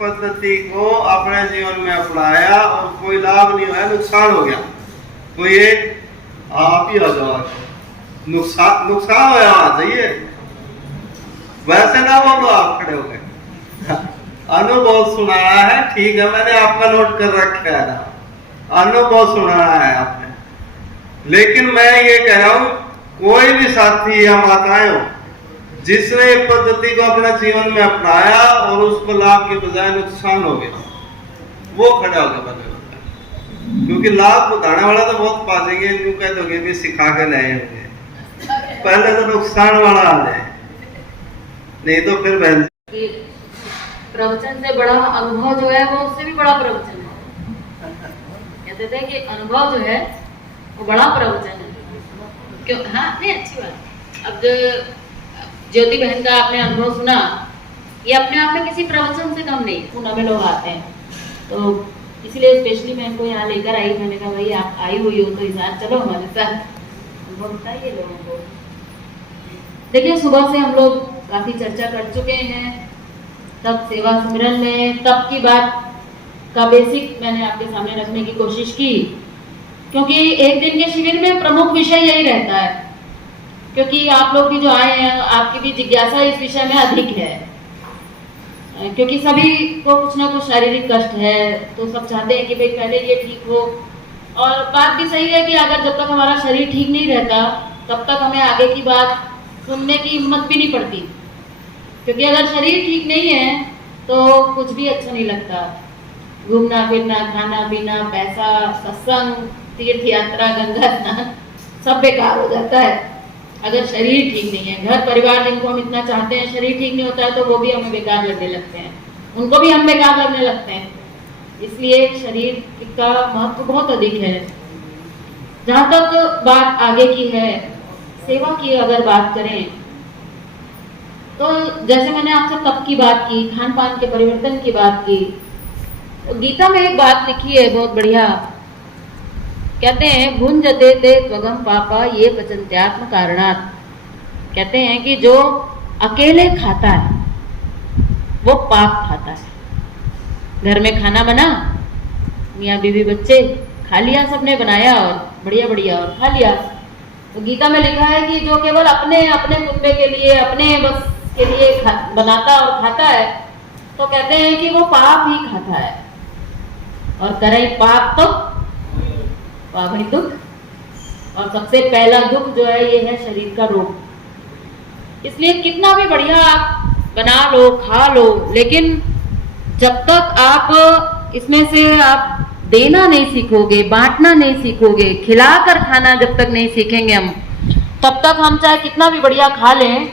पद्धति को अपने जीवन में अपनाया और कोई लाभ नहीं हुआ, नुकसान हो गया, तो ये आप ही आ जाओ, नुकसान होना चाहिए, वैसे ना बोलो आप खड़े हो गए। अनुभव सुनाया है, ठीक है, मैंने आपका नोट कर रखा है ना, अनुभव सुनाया है आपने, लेकिन मैं ये कह रहा हूं कोई भी साथी या माताएं हो जिसने एक पद्धति को अपने जीवन में अपनाया और उसको लाभ के बजाय नुकसान हो गया, वो खड़ा होकर बने, क्योंकि लाभ बताने वाला तो बहुत पा देंगे, यूं कह दोगे भी सिखा के लाए होंगे, पहले तो नुकसान वाला आ जाए, नहीं तो फिर बहन प्रवचन से बड़ा अनुभव जो है वो उससे भी बड़ा प्रवचन है। कहते थे कि अनुभव जो है वो बड़ा प्रवचन है, क्यों? हाँ, नहीं, अच्छी बात। अब ज्योति बहन का आपने अनुभव सुना, ये अपने आप में किसी प्रवचन से कम नहीं। पुणे में लोग आते हैं, तो इसलिए स्पेशली मैं इनको यहाँ लेकर आई। मैंने कहा भाई आप आई हुई हो तो इस बार चलो हमारे साथ, अनुभव बताइए लोगों को। देखिए, सुबह से हम लोग काफी चर्चा कर चुके हैं, तब सेवा सिमरन में तब की बात का बेसिक मैंने आपके सामने रखने की कोशिश की, क्योंकि एक दिन के शिविर में प्रमुख विषय यही रहता है, क्योंकि आप लोग भी जो आए हैं आपकी भी जिज्ञासा इस विषय में अधिक है, क्योंकि सभी को कुछ ना कुछ शारीरिक कष्ट है, तो सब चाहते हैं कि भाई पहले ये ठीक हो। और बात भी सही है कि अगर जब तक हमारा शरीर ठीक नहीं रहता तब तक हमें आगे की बात सुनने की हिम्मत भी नहीं पड़ती, क्योंकि अगर शरीर ठीक नहीं है तो कुछ भी अच्छा नहीं लगता। घूमना फिरना, खाना पीना, पैसा, सत्संग, तीर्थ यात्रा, गंगा स्नान सब बेकार हो जाता है अगर शरीर ठीक नहीं है। घर परिवार जिनको हम इतना चाहते हैं, शरीर ठीक नहीं होता है तो वो भी हमें बेकार लगने लगते हैं, उनको भी हम बेकार लगने लगते हैं। इसलिए शरीर का महत्व बहुत अधिक है। जहाँ तक बात आगे की है, सेवा की अगर बात करें तो जैसे मैंने आपसे तप की बात की, खान पान के परिवर्तन की बात की, तो गीता में एक बात लिखी है बहुत बढ़िया। कहते हैं भुंजते ते त्वगम पापा ये पचन्त्यात्म कारणात्। कहते हैं कि जो अकेले खाता है वो पाप खाता है। घर में खाना बना, मियाँ बीवी बच्चे खा लिया, सबने बनाया और बढ़िया बढ़िया और खा लिया। तो गीता में लिखा है कि जो केवल अपने अपने कुंबे के लिए, अपने बस के लिए बनाता और खाता है, तो कहते हैं कि वो पाप ही खाता है। और करे पाप तो पाप दुख, और सबसे पहला दुख जो है ये है शरीर का रोग। इसलिए कितना भी बढ़िया आप बना लो, खा लो, लेकिन जब तक आप इसमें से आप देना नहीं सीखोगे, बांटना नहीं सीखोगे, खिलाकर खाना जब तक नहीं सीखेंगे हम, तब तक हम चाहे कितना भी बढ़िया खा लें,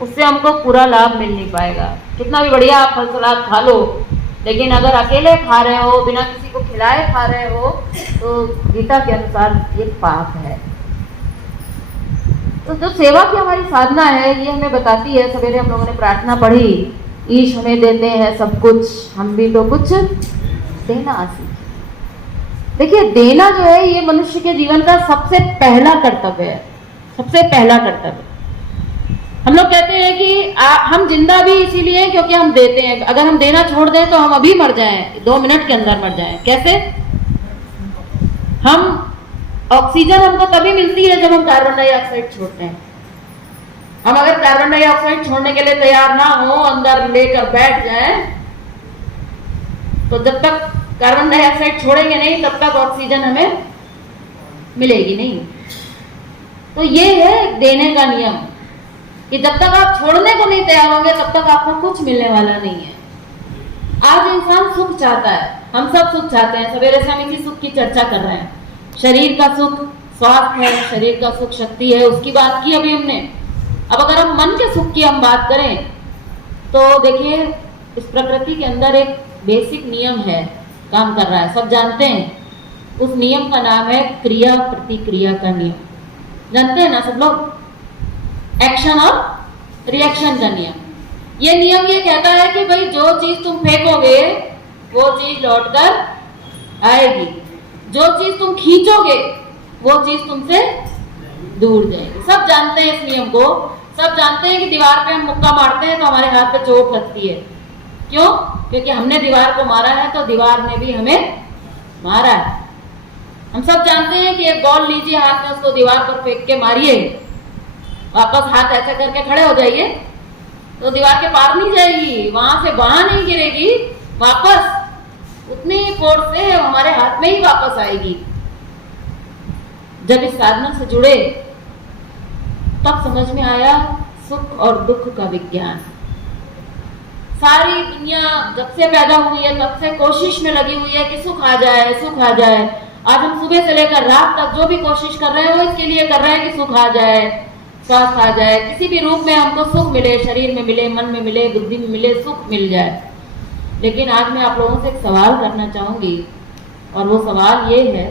उससे हमको पूरा लाभ मिल नहीं पाएगा। कितना भी बढ़िया आप फल सलाद खा लो, लेकिन अगर अकेले खा रहे हो, बिना किसी को खिलाए खा रहे हो, तो गीता के अनुसार ये पाप है। तो जो सेवा की हमारी साधना है ये हमें बताती है। सवेरे हम लोगों ने प्रार्थना पढ़ी, ईश हमें देते हैं सब कुछ, हम भी तो कुछ देना सीखें। देखिए, देना जो है ये मनुष्य के जीवन का सबसे पहला कर्तव्य है, सबसे पहला कर्तव्य। हम लोग कहते हैं कि हम जिंदा भी इसीलिए क्योंकि हम देते हैं। अगर हम देना छोड़ दें तो हम अभी मर जाएं, 2 मिनट के अंदर मर जाएं। कैसे? हम ऑक्सीजन हमको तभी मिलती है जब हम कार्बन डाइऑक्साइड छोड़ते हैं। हम अगर कार्बन डाइऑक्साइड छोड़ने के लिए तैयार ना हो, अंदर लेकर बैठ जाएं, तो जब तक कार्बन डाइऑक्साइड छोड़ेंगे नहीं तब तक ऑक्सीजन हमें मिलेगी नहीं। तो ये है देने का नियम कि जब तक आप छोड़ने को नहीं तैयार होंगे तब तक आपको कुछ मिलने वाला नहीं है। आज इंसान सुख चाहता है, हम सब सुख चाहते हैं। सवेरे से हम इसी सुख की चर्चा कर रहे हैं। शरीर का सुख स्वास्थ्य है, शरीर का सुख शक्ति है, उसकी बात की अभी हमने। अब अगर हम मन के सुख की हम बात करें तो देखिए, इस प्रकृति के अंदर एक बेसिक नियम है, काम कर रहा है, सब जानते हैं। उस नियम का नाम है क्रिया प्रतिक्रिया का नियम। जानते हैं ना सब लोग? एक्शन और रिएक्शन का नियम। ये नियम ये कहता है कि भाई जो चीज तुम फेंकोगे वो चीज लौटकर आएगी, जो चीज तुम खींचोगे वो चीज तुमसे दूर जाएगी। सब जानते हैं इस नियम को। सब जानते हैं कि दीवार पे हम मुक्का मारते हैं तो हमारे हाथ पे चोट लगती है, क्यों? क्योंकि हमने दीवार को मारा है तो दीवार ने भी हमें मारा है। हम सब जानते हैं कि एक बॉल लीजिए हाथ में, उसको दीवार पर फेंक के मारिए, वापस हाथ ऐसे करके खड़े हो जाइए तो दीवार के पार नहीं जाएगी, वहां से वहां नहीं गिरेगी, वापस उतनी ही फोर्स से हमारे हाथ में ही वापस आएगी। जब इस साधना से जुड़े तब समझ में आया सुख और दुख का विज्ञान। सारी दुनिया जब से पैदा हुई है तब से कोशिश में लगी हुई है कि सुख आ जाए, सुख आ जाए। आज हम सुबह से लेकर रात तक जो भी कोशिश कर रहे हैं वो इसके लिए कर रहे हैं कि सुख आ जाए, स्वास्थ्य आ जाए, किसी भी रूप में हमको सुख मिले, शरीर में मिले, मन में मिले, बुद्धि में मिले, सुख मिल जाए। लेकिन आज मैं आप लोगों से एक सवाल करना चाहूंगी और वो सवाल ये है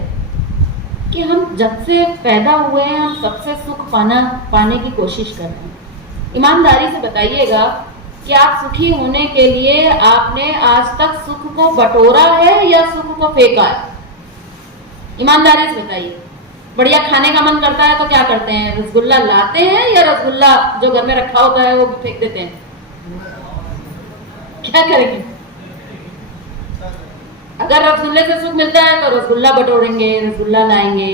कि हम जब से पैदा हुए हैं हम सबसे सुख पाने की कोशिश कर रहे हैं। ईमानदारी से बताइएगा कि आप सुखी होने के लिए आपने आज तक सुख को बटोरा है या सुख को फेंका है? ईमानदारी से बताइए। बढ़िया खाने का मन करता है तो क्या करते हैं? रसगुल्ला लाते हैं या रसगुल्ला जो घर में रखा होता है वो फेंक देते हैं? क्या करेंगे? अगर रसगुल्ले से सुख मिलता है तो रसगुल्ला बटोरेंगे, रसगुल्ला लाएंगे।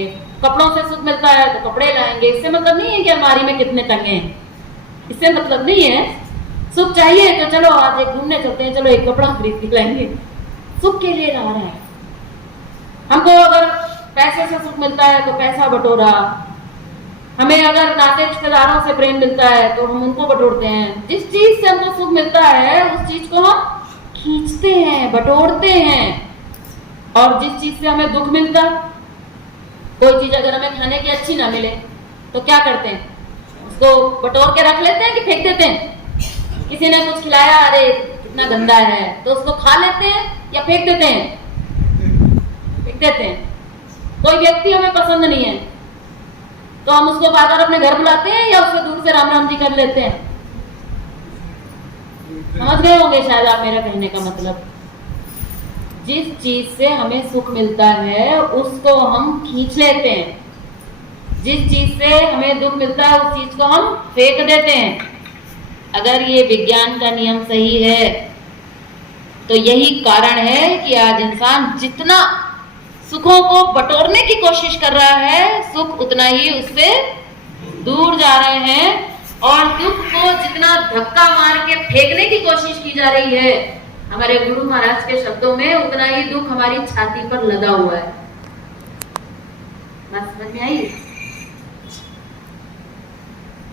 कपड़ों से सुख मिलता है तो कपड़े लाएंगे। इससे मतलब नहीं है कि अलमारी में कितने टंगे हैं, इससे मतलब नहीं है। सुख चाहिए तो चलो आज एक घूमने चलते हैं, चलो एक कपड़ा खरीद के लाएंगे, सुख के लिए ला रहे हैं। हमको अगर पैसे से सुख मिलता है तो पैसा बटोरा, हमें अगर नाते रिश्तेदारों से प्रेम मिलता है तो हम उनको बटोरते हैं। जिस चीज से हमको सुख मिलता है उस चीज को हम खींचते हैं, बटोरते हैं। और जिस चीज से हमें दुख मिलता, कोई चीज अगर हमें खाने की अच्छी ना मिले तो क्या करते हैं? उसको बटोर के रख लेते हैं कि फेंक देते हैं? किसी ने कुछ खिलाया, अरे कितना गंदा है, तो उसको खा लेते हैं या फेंक देते हैं? फेंक देते हैं। कोई व्यक्ति हमें पसंद नहीं है तो हम उसको पाकर अपने घर बुलाते हैं या उससे दूर से राम राम जी कर लेते हैं? समझ गए होंगे शायद आप मेरा कहने का मतलब। जिस चीज से हमें सुख मिलता है उसको हम खींच लेते हैं, जिस चीज से हमें दुख मिलता है उस चीज को हम फेंक देते हैं। अगर ये विज्ञान का नियम सही है तो यही कारण है कि आज इंसान जितना सुखों को बटोरने की कोशिश कर रहा है, सुख उतना ही उससे दूर जा रहे हैं। और दुख को जितना धक्का मार के फेंकने की कोशिश की जा रही है, हमारे गुरु महाराज के शब्दों में, उतना ही दुख हमारी छाती पर लगा हुआ है। बात समझ में आई?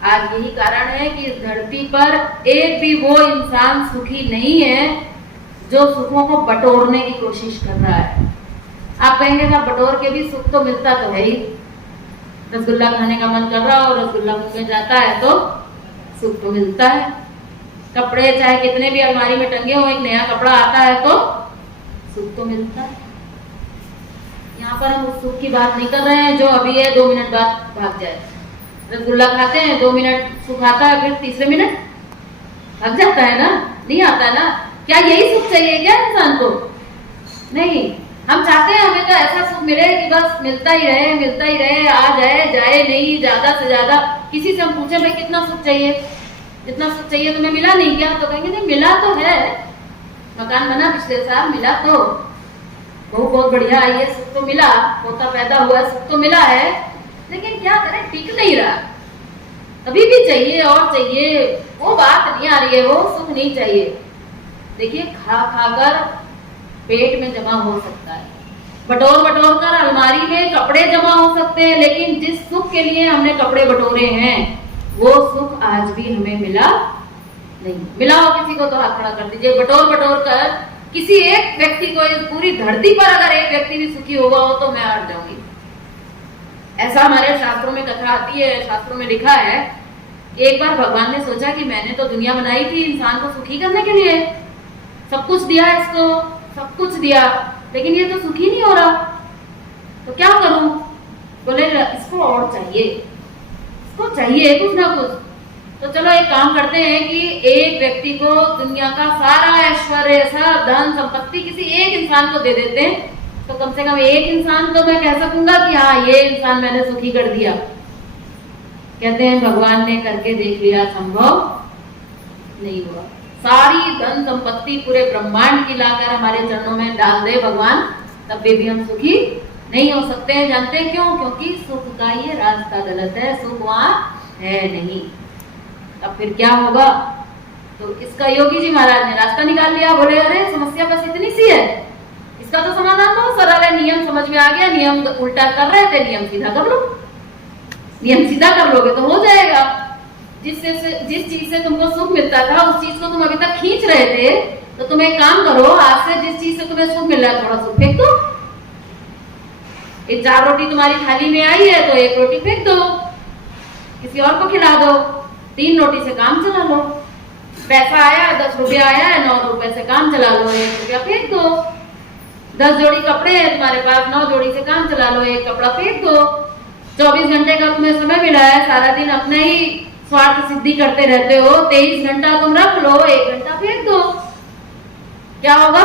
आज यही कारण है कि इस धरती पर एक भी वो इंसान सुखी नहीं है जो सुखों को बटोरने की कोशिश कर रहा है। आप कहेंगे ना बटोर के भी सुख तो मिलता तो है ही। रसगुल्ला खाने का मन कर रहा और रसगुल्ला मुंह में जाता है तो सुख तो मिलता है। कपड़े चाहे कितने भी अलमारी में टंगे हो, एक नया कपड़ा आता है तो सुख तो मिलता है। यहाँ पर हम उस सुख की बात नहीं कर रहे हैं जो अभी है 2 मिनट बाद भाग जाए। रसगुल्ला खाते हैं, 2 मिनट सुख आता है, फिर तीसरे मिनट भाग जाता है ना, नहीं आता है ना। क्या यही सुख चाहिए क्या इंसान को? नहीं, हम चाहते हैं हमें तो ऐसा सुख मिले कि बस मिलता ही रहे, मिलता ही रहे, आ जाए जाए नहीं, ज्यादा से ज्यादा। किसी से हम पूछे भाई कितना सुख चाहिए, जितना सुख चाहिए तुम्हें मिला नहीं क्या? तो कहेंगे नहीं मिला तो है, मकान बना पिछले साल, मिला तो बहुत बढ़िया, ये सुख तो मिला, पोता पैदा हुआ, सुख तो मिला है, लेकिन क्या करें टिक नहीं रहा, अभी भी चाहिए और चाहिए। वो बात नहीं आ रही है, वो सुख नहीं चाहिए। देखिए खा खाकर पेट में जमा हो सकता है, बटोर बटोर कर अलमारी में कपड़े जमा हो सकते हैं, लेकिन जिस सुख के लिए हमने कपड़े बटोरे हैं वो सुख आज भी हमें मिला नहीं। मिला हो किसी को तो हाथ खड़ा कर दीजिए। बटोर बटोर कर किसी एक व्यक्ति को, इस पूरी धरती पर अगर एक व्यक्ति भी सुखी हुआ हो तो मैं हट जाऊंगी। ऐसा हमारे शास्त्रों में कथा आती है, शास्त्रों में लिखा है कि एक बार भगवान ने सोचा कि मैंने तो दुनिया बनाई थी इंसान को सुखी करने के लिए, सब कुछ दिया इसको, सब कुछ दिया, लेकिन ये तो सुखी नहीं हो रहा, तो क्या करूं? बोले इसको और चाहिए, इसको चाहिए कुछ ना कुछ। तो चलो एक काम करते हैं कि एक व्यक्ति को दुनिया का सारा ऐश्वर्य, सब धन संपत्ति किसी एक इंसान को दे देते हैं, तो कम से कम एक इंसान तो मैं कह सकूंगा कि हाँ ये इंसान मैंने सुखी कर दिया। कहते हैं भगवान ने करके देख लिया, संभव नहीं हुआ। सारी धन संपत्ति पूरे ब्रह्मांड की लाकर हमारे चरणों में डाल दे भगवान, तब भी हम सुखी नहीं हो सकते हैं। जानते हैं क्यों? क्योंकि सुख का ये रास्ता गलत है, सुख वहां है नहीं। अब फिर क्या होगा? तो इसका योगी जी महाराज ने रास्ता निकाल लिया। बोले अरे समस्या बस इतनी सी है, इसका तो समाधान बहुत सरल है। नियम समझ में आ गया, नियम उल्टा कर रहे थे, नियम सीधा कर लो। नियम सीधा कर लोगे तो हो जाएगा। जिस चीज से तुमको सुख मिलता था उस चीज को तुम अभी तक खींच रहे थे, तो तुम एक काम करो, आज से जिस चीज से तुम्हें सुख मिल रहा है थोड़ा सुख फेंक दो। ये 4 रोटी तुम्हारी थाली में आई है तो 1 रोटी फेंक दो, किसी और को खिला दो। 3 रोटी से काम चला लो। पैसा आया 10 रुपया आया है, 9 रुपए से काम चला लो, 1 रुपया फेंक दो। 10 जोड़ी कपड़े हैं तुम्हारे पास, 9 जोड़ी से काम चला लो, 1 कपड़ा फेंक दो। 24 घंटे का तुम्हें समय मिला है, सारा दिन अपने ही स्वार्थ सिद्धि करते रहते हो, 23 घंटा तुम रख लो, 1 घंटा फेंक दो। क्या होगा?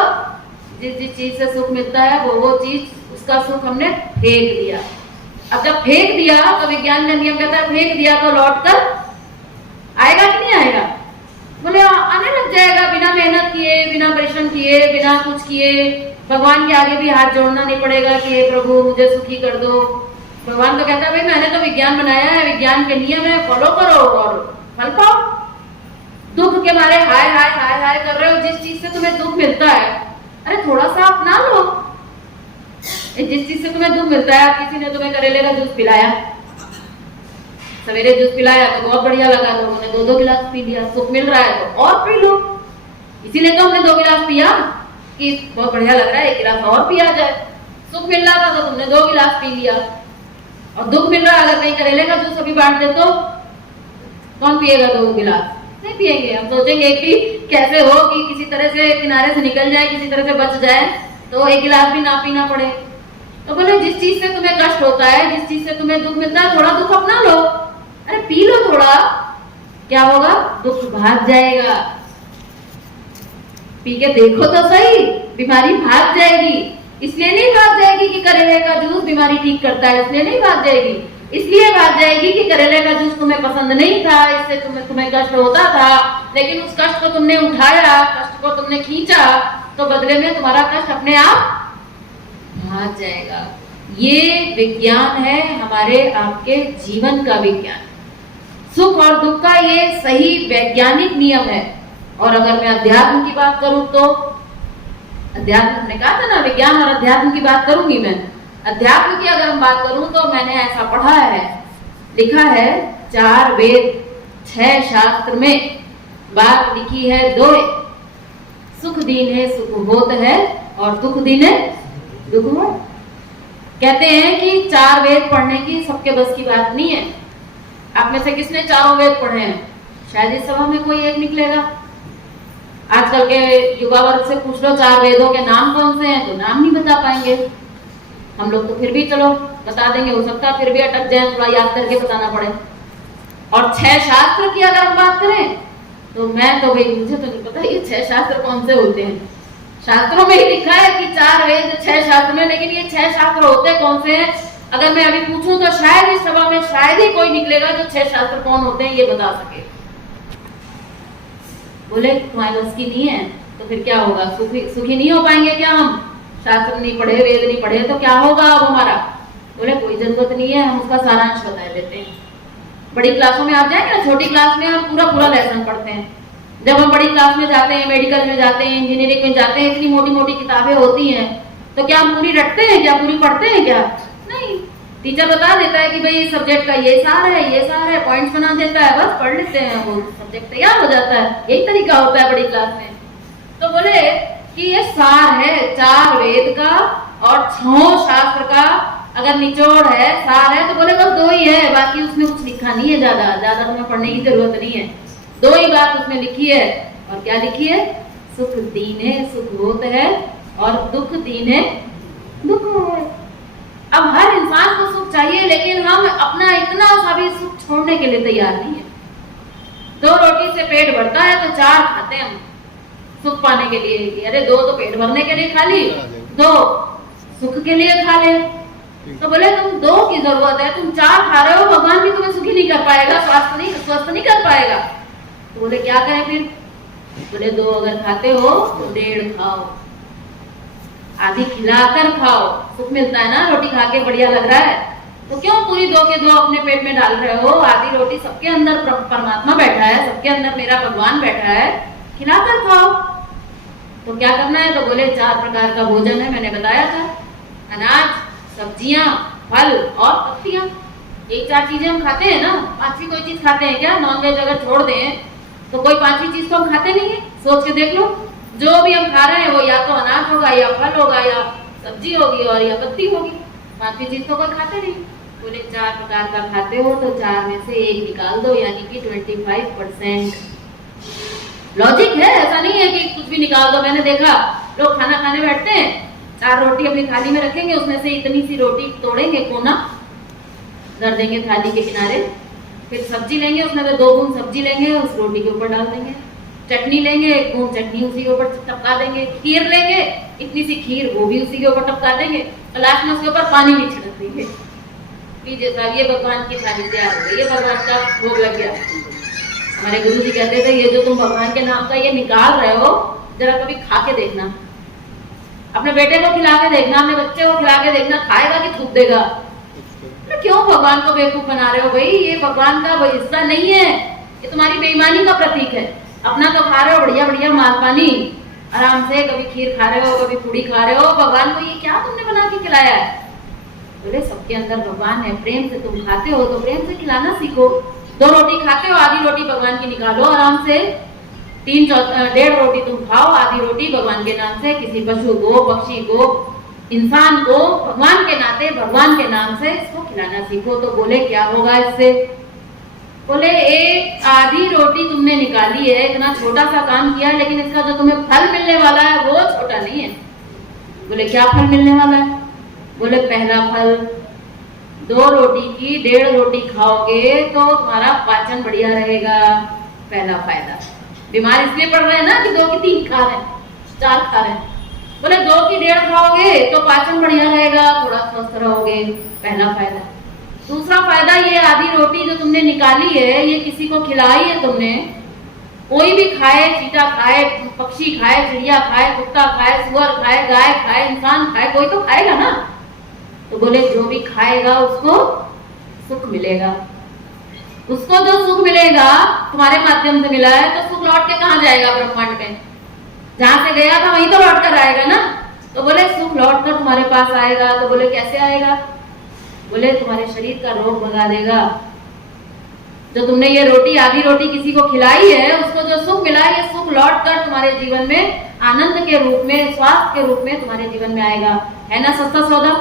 जिस जिस चीज से सुख मिलता है वो चीज, उसका सुख हमने फेंक दिया। अब जब फेंक दिया तो विज्ञान का नियम कहता है फेंक दिया तो लौट कर आएगा कि नहीं आएगा? बोले आने लग जाएगा, बिना मेहनत किए, बिना परिश्रम किए, बिना कुछ किए। भगवान के आगे भी हाथ जोड़ना नहीं पड़ेगा कि हे प्रभु मुझे सुखी कर दो। भगवान तो कहता है भाई मैंने तो विज्ञान बनाया है, विज्ञान के नियम है, फॉलो करो और फल पाओ। दुख के मारे हाय हाय हाय हाय कर रहे हो, जिस चीज से तुम्हें दुख मिलता है अरे थोड़ा सा अपना लो। जिस चीज से तुम्हें दुख मिलता है, किसी ने तुम्हें करेले का जूस पिलाया, सवेरे जूस पिलाया तो बहुत बढ़िया लगा, तो उन्होंने 2-2 गिलास पी लिया। सुख मिल रहा है तो और पी लो, इसीलिए तो हमने 2 गिलास पिया कि बहुत बढ़िया लग रहा है, 1 गिलास और पिया जाए। सुख मिल रहा था तो तुमने 2 गिलास पी लिया। और दुख मिल रहा है, अगर कहीं करेले का जूस अभी बांट दे तो कौन पिएगा 2 गिलास? नहीं पिएंगे। हम सोचेंगे कि कैसे हो कि किसी तरह से किनारे से निकल जाए, किसी तरह से बच जाए, तो 1 गिलास भी ना पीना पड़े। तो बोले जिस चीज से तुम्हें कष्ट होता है, जिस चीज से तुम्हें दुख मिलता है, थोड़ा दुख अपना लो, अरे पी लो थोड़ा, क्या होगा? दुख भाग जाएगा। पी के देखो तो सही, बीमारी भाग जाएगी। इसलिए नहीं भाग जाएगी कि करेले का जूस बीमारी ठीक करता है, इसलिए नहीं भाग जाएगी। इसलिए भाग जाएगी कि करेले का जूस तुम्हें पसंद नहीं था, इससे तुम्हें कष्ट होता था, लेकिन उस कष्ट को तुमने उठाया, कष्ट को तुमने खींचा, तो बदले में तुम्हारा कष्ट अपने आप भाग जाएगा। ये विज्ञान है, हमारे आपके जीवन का विज्ञान। सुख और दुख का ये सही वैज्ञानिक नियम है। और अगर मैं अध्यात्म की बात करूं तो अध्यात्म ने कहा था ना, विज्ञान और अध्यात्म की बात करूंगी मैं। अध्यात्म की अगर हम बात करूं तो मैंने ऐसा पढ़ा है, लिखा है 4 वेद 6 शास्त्र में बात लिखी है 2, सुख दीन है सुख होत है और दुख दीन है दुख हो। कहते हैं कि 4 वेद पढ़ने की सबके बस की बात नहीं है। आप में से किसने 4 वेद पढ़े हैं? शायद इस सभा में कोई एक निकलेगा। आजकल के युवा वर्ग से पूछ लो 4 वेदों के नाम कौन से हैं, तो नाम नहीं बता पाएंगे। हम लोग तो फिर भी चलो बता देंगे, हो सकता है फिर भी अटक जाए, थोड़ा याद करके बताना पड़े। और 6 शास्त्र की अगर हम बात करें तो मैं तो भाई मुझे तो नहीं पता ये 6 शास्त्र कौन से होते हैं। शास्त्रों में ही लिखा है कि 4 वेद 6 शास्त्र में, लेकिन ये 6 शास्त्र होते कौन से हैं? अगर मैं अभी पूछूं तो शायद इस सभा में शायद ही कोई निकलेगा जो 6 शास्त्र कौन होते हैं ये बता सके। बोले तुम्हारे बस की नहीं है तो फिर क्या होगा? सुखी नहीं हो पाएंगे क्या हम? शास्त्र नहीं पढ़े, वेद नहीं पढ़े तो क्या होगा अब हमारा? बोले कोई जरूरत नहीं है, हम उसका सारांश बता देते हैं। बड़ी क्लासों में आप जाएंगे ना, छोटी क्लास में हम पूरा लेसन पढ़ते हैं। जब हम बड़ी क्लास में जाते हैं, मेडिकल में जाते हैं, इंजीनियरिंग में जाते हैं, इतनी मोटी मोटी किताबें होती हैं, तो क्या हम पूरी रटते हैं क्या? पूरी पढ़ते हैं क्या? नहीं। टीचर बता देता है कि भाई इस सब्जेक्ट का ये सार है, पॉइंट्स बना देता है, बस पढ़ लेते हैं, वो सब्जेक्ट तैयार हो जाता है। यही तरीका होता है बड़ी क्लास में। तो बोले कि ये सार है 4 वेद का और 6 शास्त्र का, अगर निचोड़ है, सार है, तो बोले बस 2 ही है, बाकी उसमें कुछ लिखा नहीं है, ज्यादा तुम्हें पढ़ने की जरूरत नहीं है। 2 ही बात उसमें लिखी है। और क्या लिखी है? सुख दीन है सुख होत है और दुख दीन है दुख है। अब हर इंसान को सुख चाहिए, लेकिन हम अपना इतना सा भी सुख छोड़ने के लिए तैयार नहीं है। 2 रोटी से पेट भरता है तो 4 खाते हैं हम सुख पाने के लिए। अरे 2 तो पेट भरने के लिए खा ली, 2 सुख के लिए खा ले। तो बोले तुम 2 की जरूरत है, तुम 4 खा रहे हो, भगवान भी तुम्हें सुखी नहीं कर पाएगा, स्वस्थ नहीं कर पाएगा। तो बोले क्या करें फिर? बोले 2 अगर खाते हो तो 1.5 खाओ, आधी खिलाकर खाओ, सुख मिलता है ना। रोटी खा के बढ़िया लग रहा है तो क्यों पूरी 2 के 2 अपने पेट में डाल रहे हो? आधी रोटी, सबके अंदर परमात्मा बैठा है, सबके अंदर मेरा भगवान बैठा है, खिलाकर खाओ। तो क्या करना है? तो बोले 4 प्रकार का भोजन है, मैंने बताया था, अनाज, सब्जियां, फल और पत्तियां। यही 4 चीजें हम खाते हैं ना। 5वीं कोई चीज खाते हैं क्या? नॉनवेज अगर छोड़ दें तो कोई 5वीं चीज तो हम खाते नहीं है। सोच के देख लो, जो भी हम खा रहे हैं वो या तो अनाज होगा या फल होगा या सब्जी होगी और या पत्ती होगी। 5वीं चीज तो कोई खाते नहीं। बोले 4 प्रकार का खाते हो तो 4 में से 1 निकाल दो, यानी कि 25%। लॉजिक है, ऐसा नहीं है कि कुछ भी निकाल दो। मैंने देखा लोग खाना खाने बैठते हैं, 4 रोटी अपनी थाली में रखेंगे, उसमें से इतनी सी रोटी तोड़ेंगे, कोना धर देंगे थाली के किनारे, फिर सब्जी लेंगे, उसमें से 2 बूंद सब्जी लेंगे, उस रोटी के ऊपर डाल देंगे, चटनी लेंगे, 1 बूंद चटनी उसी के ऊपर टपका देंगे, खीर लेंगे, इतनी सी खीर वो भी उसी के ऊपर टपका देंगे, लास्ट में उसके ऊपर पानी भी छिड़क देंगे। लीजिए साहब, ये भगवान की थाली तैयार हो गई, ये भगवान का भोग लग गया। हमारे गुरु जी कहते थे, ये जो तुम भगवान के नाम का ये निकाल रहे हो, जरा कभी खा के देखना, अपने बेटे को खिला के देखना, अपने बच्चे को खिला के देखना, खाएगा कि थूक देगा। क्यों भगवान को बेवकूफ बना रहे हो भाई? ये भगवान का हिस्सा नहीं है, ये तुम्हारी बेईमानी का प्रतीक है। अपना तो खा रहे हो बढ़िया बढ़िया माल पानी, आराम से, कभी खीर खा रहे हो, कभी पूड़ी खा रहे हो, भगवान को ये क्या तुमने बना के खिलाया है? बोले सबके अंदर भगवान है, प्रेम से तुम खाते हो तो प्रेम से खिलाना सीखो। 2 रोटी खाते हो, आधी रोटी भगवान की निकालो आराम से, 1.5 रोटी तुम खाओ, आधी रोटी भगवान के नाम से किसी पशु को, पक्षी को, इंसान को भगवान के नाते, भगवान के नाम से इसको खिलाना सीखो। तो बोले क्या होगा इससे? बोले एक आधी रोटी तुमने निकाली है, इतना छोटा सा काम किया है, लेकिन इसका जो तुम्हें फल मिलने वाला है वो छोटा नहीं है। बोले क्या फल मिलने वाला है? बोले पहला फल, 2 रोटी की 1.5 रोटी खाओगे तो तुम्हारा पाचन बढ़िया रहेगा, पहला फायदा। बीमार इसलिए पड़ रहे हैं ना कि 2 की 3 खा रहे हैं, 4 खा रहे हैं। बोले 2 की 1.5 खाओगे तो पाचन बढ़िया रहेगा, थोड़ा स्वस्थ रहोगे, पहला फायदा। दूसरा फायदा, ये आधी रोटी जो तुमने निकाली है, ये किसी को खिलाई है तुमने, कोई भी खाए, चींटा खाए, पक्षी खाए, चिड़िया खाए, कुत्ता खाए, सुअर खाए, गाय खाए, इंसान खाए, कोई तो खाएगा ना। तो बोले जो भी खाएगा उसको सुख मिलेगा। उसको जो सुख मिलेगा तुम्हारे माध्यम से मिला है, तो सुख लौट के कहाँ जाएगा? ब्रह्मांड में, जहां से गया था वहीं तो लौट कर आएगा ना। तो बोले सुख लौट कर तुम्हारे पास आएगा। तो बोले कैसे आएगा? बोले तुम्हारे शरीर का रोग भगा देगा। जो तुमने ये रोटी, आधी रोटी किसी को खिलाई है, उसको जो सुख मिला है, ये सुख लौट कर तुम्हारे जीवन में आनंद के रूप में, स्वास्थ्य के रूप में तुम्हारे जीवन में आएगा। है ना सस्ता सौदा?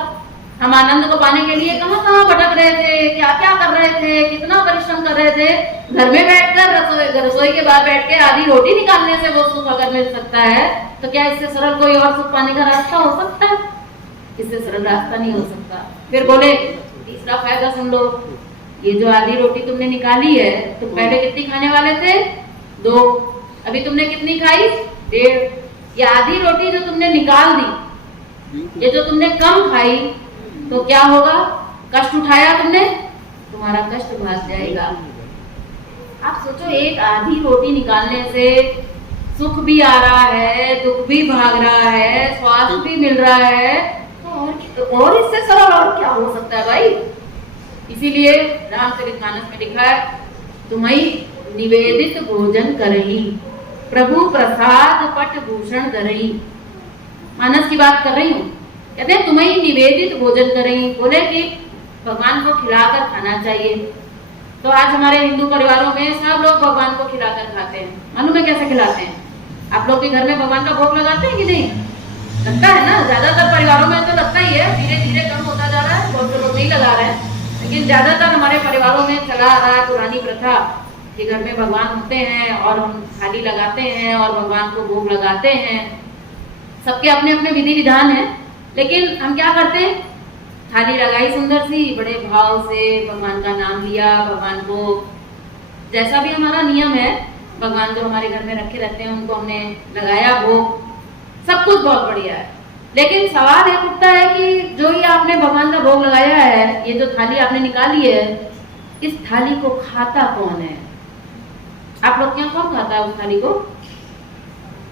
हम आनंद को पाने के लिए कहां कहां भटक रहे थे, क्या क्या कर रहे थे, कितना परिश्रम कर रहे थे। घर में बैठकर, रसोई के बाहर बैठ के आधी रोटी निकालने से वो सुख अगर मिल सकता है, तो क्या इससे सरल कोई और सुख पाने का रास्ता हो सकता है? इससे सरल रास्ता नहीं हो सकता। फिर बोले तीसरा फायदा सुन लो, ये जो आधी रोटी तुमने निकाली है, तो पहले कितनी खाने वाले थे? 2। अभी तुमने कितनी खाई? 1.5। ये आधी रोटी जो तुमने निकाल दी, ये जो तुमने कम खाई, तो क्या होगा? कष्ट उठाया तुमने, तुम्हारा कष्ट भाग जाएगा। आप सोचो, एक आधी रोटी निकालने से सुख भी आ रहा है, दुख भी भाग रहा है, स्वास्थ्य भी मिल रहा है, तो और इससे सरल और क्या हो सकता है भाई? इसीलिए रामचरितमानस में लिखा है, तुम्हें निवेदित भोजन करही, प्रभु प्रसाद पट भूषण धरही। मानस की बात कर रही हूँ। कहते हैं तुम्हें निवेदित भोजन करेंगे। बोले कि भगवान को खिलाकर खाना चाहिए। तो आज हमारे हिंदू परिवारों में सब लोग भगवान को खिलाकर खाते हैं। मालूम है कैसे खिलाते हैं? आप लोग के घर में भगवान का भोग लगाते हैं कि नहीं? लगता है ना, ज्यादातर परिवारों में तो लगता ही है, धीरे धीरे कम होता जा रहा है, बहुत से लोग नहीं लगा रहे हैं, लेकिन ज्यादातर हमारे परिवारों में चला आ रहा है पुरानी प्रथा कि घर में भगवान होते हैं और हम थाली लगाते हैं और भगवान को भोग लगाते हैं। सबके अपने अपने विधि विधान है, लेकिन हम क्या करते हैं? थाली लगाई सुंदर सी, बड़े भाव से भगवान का नाम लिया, भगवान को जैसा भी हमारा नियम है, भगवान जो हमारे घर में रखे रहते हैं उनको हमने लगाया भोग, सब कुछ बहुत बढ़िया है। लेकिन सवाल ये उठता है कि जो ये आपने भगवान का भोग लगाया है, ये जो थाली आपने निकाली है, इस थाली को खाता कौन है? आप लोग क्या, कौन खाता है उस थाली को?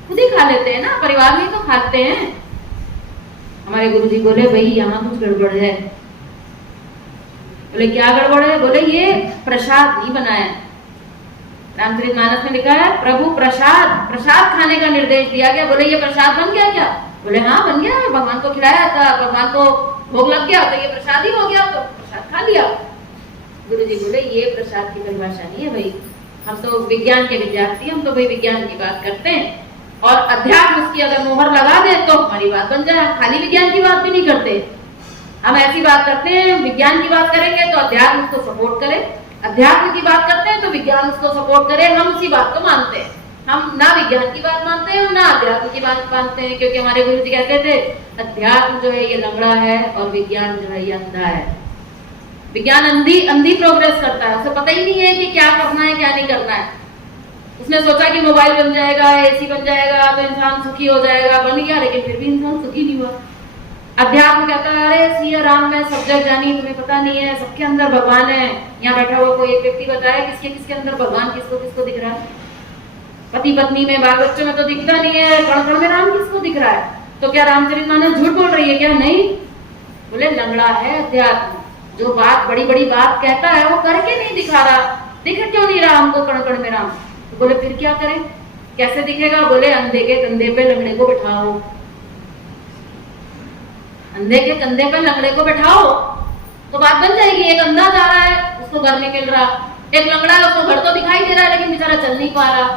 खुद ही खा लेते हैं ना, परिवार में ही तो खाते हैं। हमारे गुरुजी बोले भाई यहाँ कुछ गड़बड़ है। बोले क्या गड़बड़ है? बोले ये प्रसाद नहीं बनाया। रामचरितमानस में लिखा है प्रभु प्रसाद खाने का निर्देश दिया गया। बोले ये प्रसाद बन गया क्या? बोले हाँ बन गया, भगवान को खिलाया था, भगवान को भोग लग गया तो ये प्रसाद ही हो गया, तो प्रसाद खा लिया। गुरुजी बोले ये प्रसाद की परिभाषा नहीं है भाई, हम तो विज्ञान के विद्यार्थी, हम तो भाई विज्ञान की बात करते हैं, और अध्यात्म उसकी अगर मोहर लगा दे तो हमारी बात बन जाए। खाली विज्ञान की बात भी नहीं करते, हम ऐसी बात करते हैं विज्ञान की बात करेंगे तो अध्यात्म उसको सपोर्ट करे, अध्यात्म की बात करते हैं तो विज्ञान उसको सपोर्ट करे। हम उसी बात को मानते हैं, हम ना विज्ञान की बात मानते हैं ना अध्यात्म की बात मानते हैं, क्योंकि हमारे गुरु जी कहते थे अध्यात्म जो है ये लंगड़ा है और विज्ञान जो है ये अंधा है। विज्ञान अंधी प्रोग्रेस करता है, उसे पता ही नहीं है कि क्या करना है क्या नहीं करना है। उसने सोचा कि मोबाइल बन जाएगा, एसी बन जाएगा तो इंसान सुखी हो जाएगा, बन गया लेकिन फिर भी इंसान सुखी नहीं हुआ। अध्यात्म कहता है अरे सिया राम में सब जग जानी, तुम्हें पता नहीं है सबके अंदर भगवान है। यहाँ बैठा हुआ कोई एक व्यक्ति बताया किसके किसके अंदर भगवान किसको किसको दिख रहा है? पति पत्नी में, बाल बच्चों में तो दिखता नहीं है, कण कण में राम किसको दिख रहा है? तो क्या रामचरितमानस झूठ बोल रही है क्या? नहीं, बोले लंगड़ा है अध्यात्म, जो बात बड़ी बड़ी बात कहता है वो करके नहीं दिखा रहा। दिख क्यों नहीं रहा हमको कण कण में राम? तो बोले फिर क्या करें, कैसे दिखेगा? बोले अंधे के कंधे पे लंगड़े को बिठाओ, अंधे के कंधे पे लंगड़े को बिठाओ तो बात बन जाएगी। एक अंधा जा रहा है उसको घर नहीं मिल रहा, एक लंगड़ा है उसको घर तो दिखाई दे रहा है लेकिन बेचारा चल नहीं पा रहा।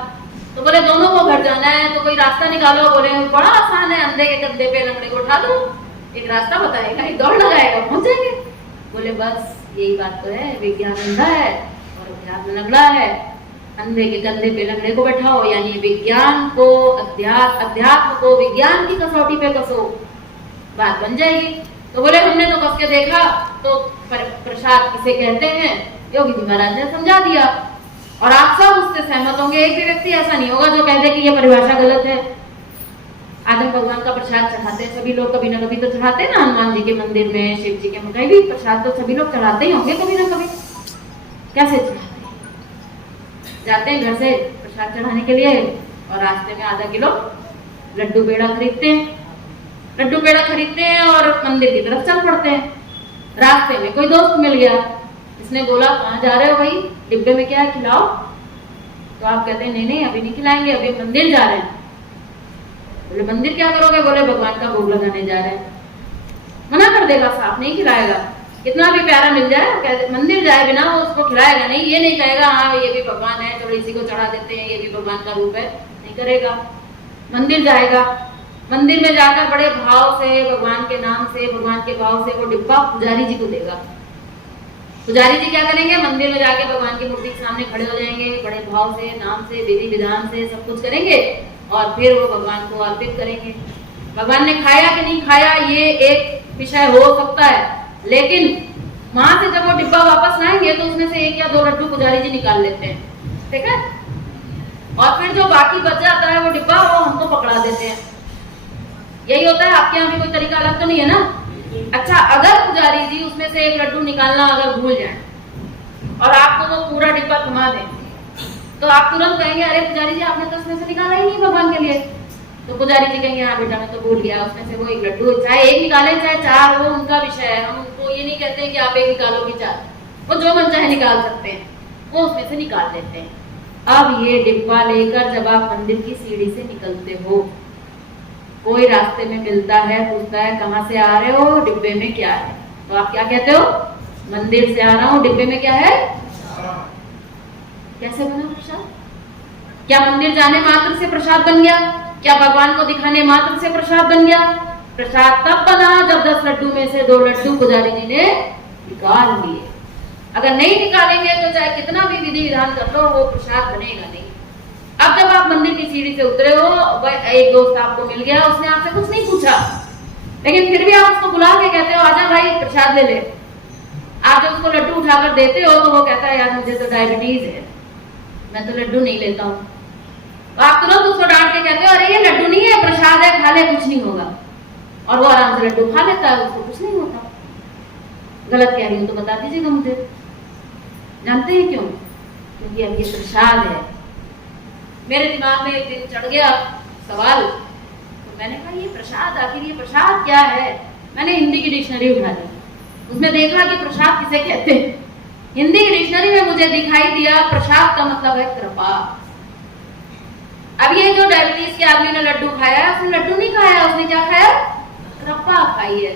तो बोले दोनों को घर जाना है तो कोई रास्ता निकालो। बोले बड़ा आसान है, अंधे के कंधे पे लंगड़े को उठा दो, एक रास्ता बताएगा, एक दौड़ लगाएगा, पहुंच जाएंगे। बोले बस यही बात तो है, विज्ञान अंधा है और अध्यात्म लंगड़ा है। अंधे के कंधे पे लंगड़े को बैठाओ, यानी विज्ञान को अध्यात्म को विज्ञान की कसौटी पे कसो, बात बन जाएगी। तो बोले हमने तो कस के देखा, तो प्रसाद किसे कहते हैं योगी जी महाराज ने समझा दिया, और आप सब उससे सहमत होंगे। एक भी व्यक्ति ऐसा नहीं होगा जो कह दे कि ये परिभाषा गलत है। आज हम भगवान का प्रसाद चढ़ाते हैं, सभी लोग कभी ना कभी तो चढ़ाते हैं ना, हनुमान जी के मंदिर में, शिव जी के मिठाई भी प्रसाद तो सभी लोग चढ़ाते ही होंगे कभी ना कभी। कैसे चढ़ाते हैं? जाते हैं घर से प्रसाद चढ़ाने के लिए और रास्ते में आधा किलो लड्डू पेड़ा खरीदते हैं, लड्डू पेड़ा खरीदते हैं और मंदिर की तरफ चल पड़ते हैं। रास्ते में कोई दोस्त मिल गया, इसने बोला कहाँ जा रहे हो भाई, डिब्बे में क्या है खिलाओ? तो आप कहते हैं नहीं नहीं अभी नहीं खिलाएंगे, अभी मंदिर जा रहे हैं। बोले मंदिर क्या करोगे? बोले भगवान का भोग लगाने जा रहे हैं। मना कर देगा, साफ नहीं खिलाएगा, कितना भी प्यारा मिल जाए, मंदिर जाए बिना वो उसको खिलाएगा नहीं। ये नहीं कहेगा हाँ ये भी भगवान है चलो इसी को चढ़ा देते हैं, ये भी भगवान का रूप है, नहीं करेगा। मंदिर जाएगा, मंदिर में जाकर बड़े भाव से भगवान के नाम से, भगवान के भाव से वो डिब्बा पुजारी जी को देगा। पुजारी जी क्या करेंगे? मंदिर में जाके भगवान की मूर्ति के सामने खड़े हो जाएंगे, बड़े भाव से, नाम से, विधि विधान से सब कुछ करेंगे और फिर वो भगवान को अर्पित करेंगे। भगवान ने खाया कि नहीं खाया ये एक विषय हो सकता है, लेकिन वहां से जब वो डिब्बा वापस लाएंगे तो उसमें से 1 या 2 लड्डू पुजारी जी निकाल लेते हैं, ठीक है, और फिर जो बाकी बच जाता है वो डिब्बा वो हमको पकड़ा देते हैं। यही होता है। आपके यहाँ भी कोई तरीका अलग तो नहीं है ना? अच्छा, अगर पुजारी जी उसमें से 1 लड्डू निकालना अगर भूल जाए और आपको वो पूरा डिब्बा थमा दें तो आप तुरंत कहेंगे अरे पुजारी जी आपने तो उसमें से निकाला ही नहीं भगवान के लिए। तो पुजारी जी कहेंगे हाँ बेटा मैं तो भूल गया, उसमें से वो 1 लड्डू, चाहे 1 निकाले चाहे 4, वो उनका विषय है। हम उनको ये नहीं कहते हैं कि आप 1 निकालो कि 4, वो जो मन चाहे निकाल सकते हैं, वो उसमें से निकाल लेते हैं। अब ये डिब्बा लेकर जब आप मंदिर की सीढ़ी से निकलते हो, कोई रास्ते में मिलता है, पूछता है कहाँ से आ रहे हो, डिब्बे में क्या है? तो आप क्या कहते हो? मंदिर से आ रहा हूँ, डिब्बे में क्या है? कैसे बना प्रसाद? क्या मंदिर जाने मात्र से प्रसाद बन गया? क्या भगवान को दिखाने मात्र से प्रसाद बन गया? प्रसाद तब बना जब 10 लड्डू में से 2 लड्डू पुजारी जी ने निकाल लिए। अगर नहीं निकालेंगे तो चाहे कितना भी विधि विधान कर लो वो प्रसाद बनेगा नहीं। अब जब आप मंदिर की सीढ़ी से उतरे हो, एक दोस्त आपको मिल गया, उसने आपसे कुछ नहीं पूछा, लेकिन फिर भी आप उसको बुला के कहते हो आजा भाई प्रसाद ले ले। आप जब उसको लड्डू उठाकर देते हो तो वो कहता है यार मुझे तो डायबिटीज है, मैं तो लड्डू नहीं लेता हूँ। तो आप तुरंत उसको डांट के कहते हो अरे ये लड्डू नहीं है प्रसाद है, खा ले कुछ नहीं होगा, और वो आराम से लड्डू खा लेता है, उसको कुछ नहीं होता। गलत कह रही हूँ तो बता दीजिएगा मुझे। जानते हैं क्यों? क्योंकि अब ये प्रसाद है। मेरे दिमाग में एक दिन चढ़ गया, सवाल। तो मैंने कहा ये प्रसाद, आखिर ये प्रसाद क्या है? मैंने हिंदी की डिक्शनरी उठा ली, उसमें देखा कि प्रसाद किसे कहते हैं। हिंदी की डिक्शनरी में मुझे दिखाई दिया प्रसाद का मतलब है कृपा। अब ये जो डायबिटीज के आदमी ने लड्डू खाया है, उसने लड्डू नहीं खाया, उसने क्या खाया? कृपा खाई है।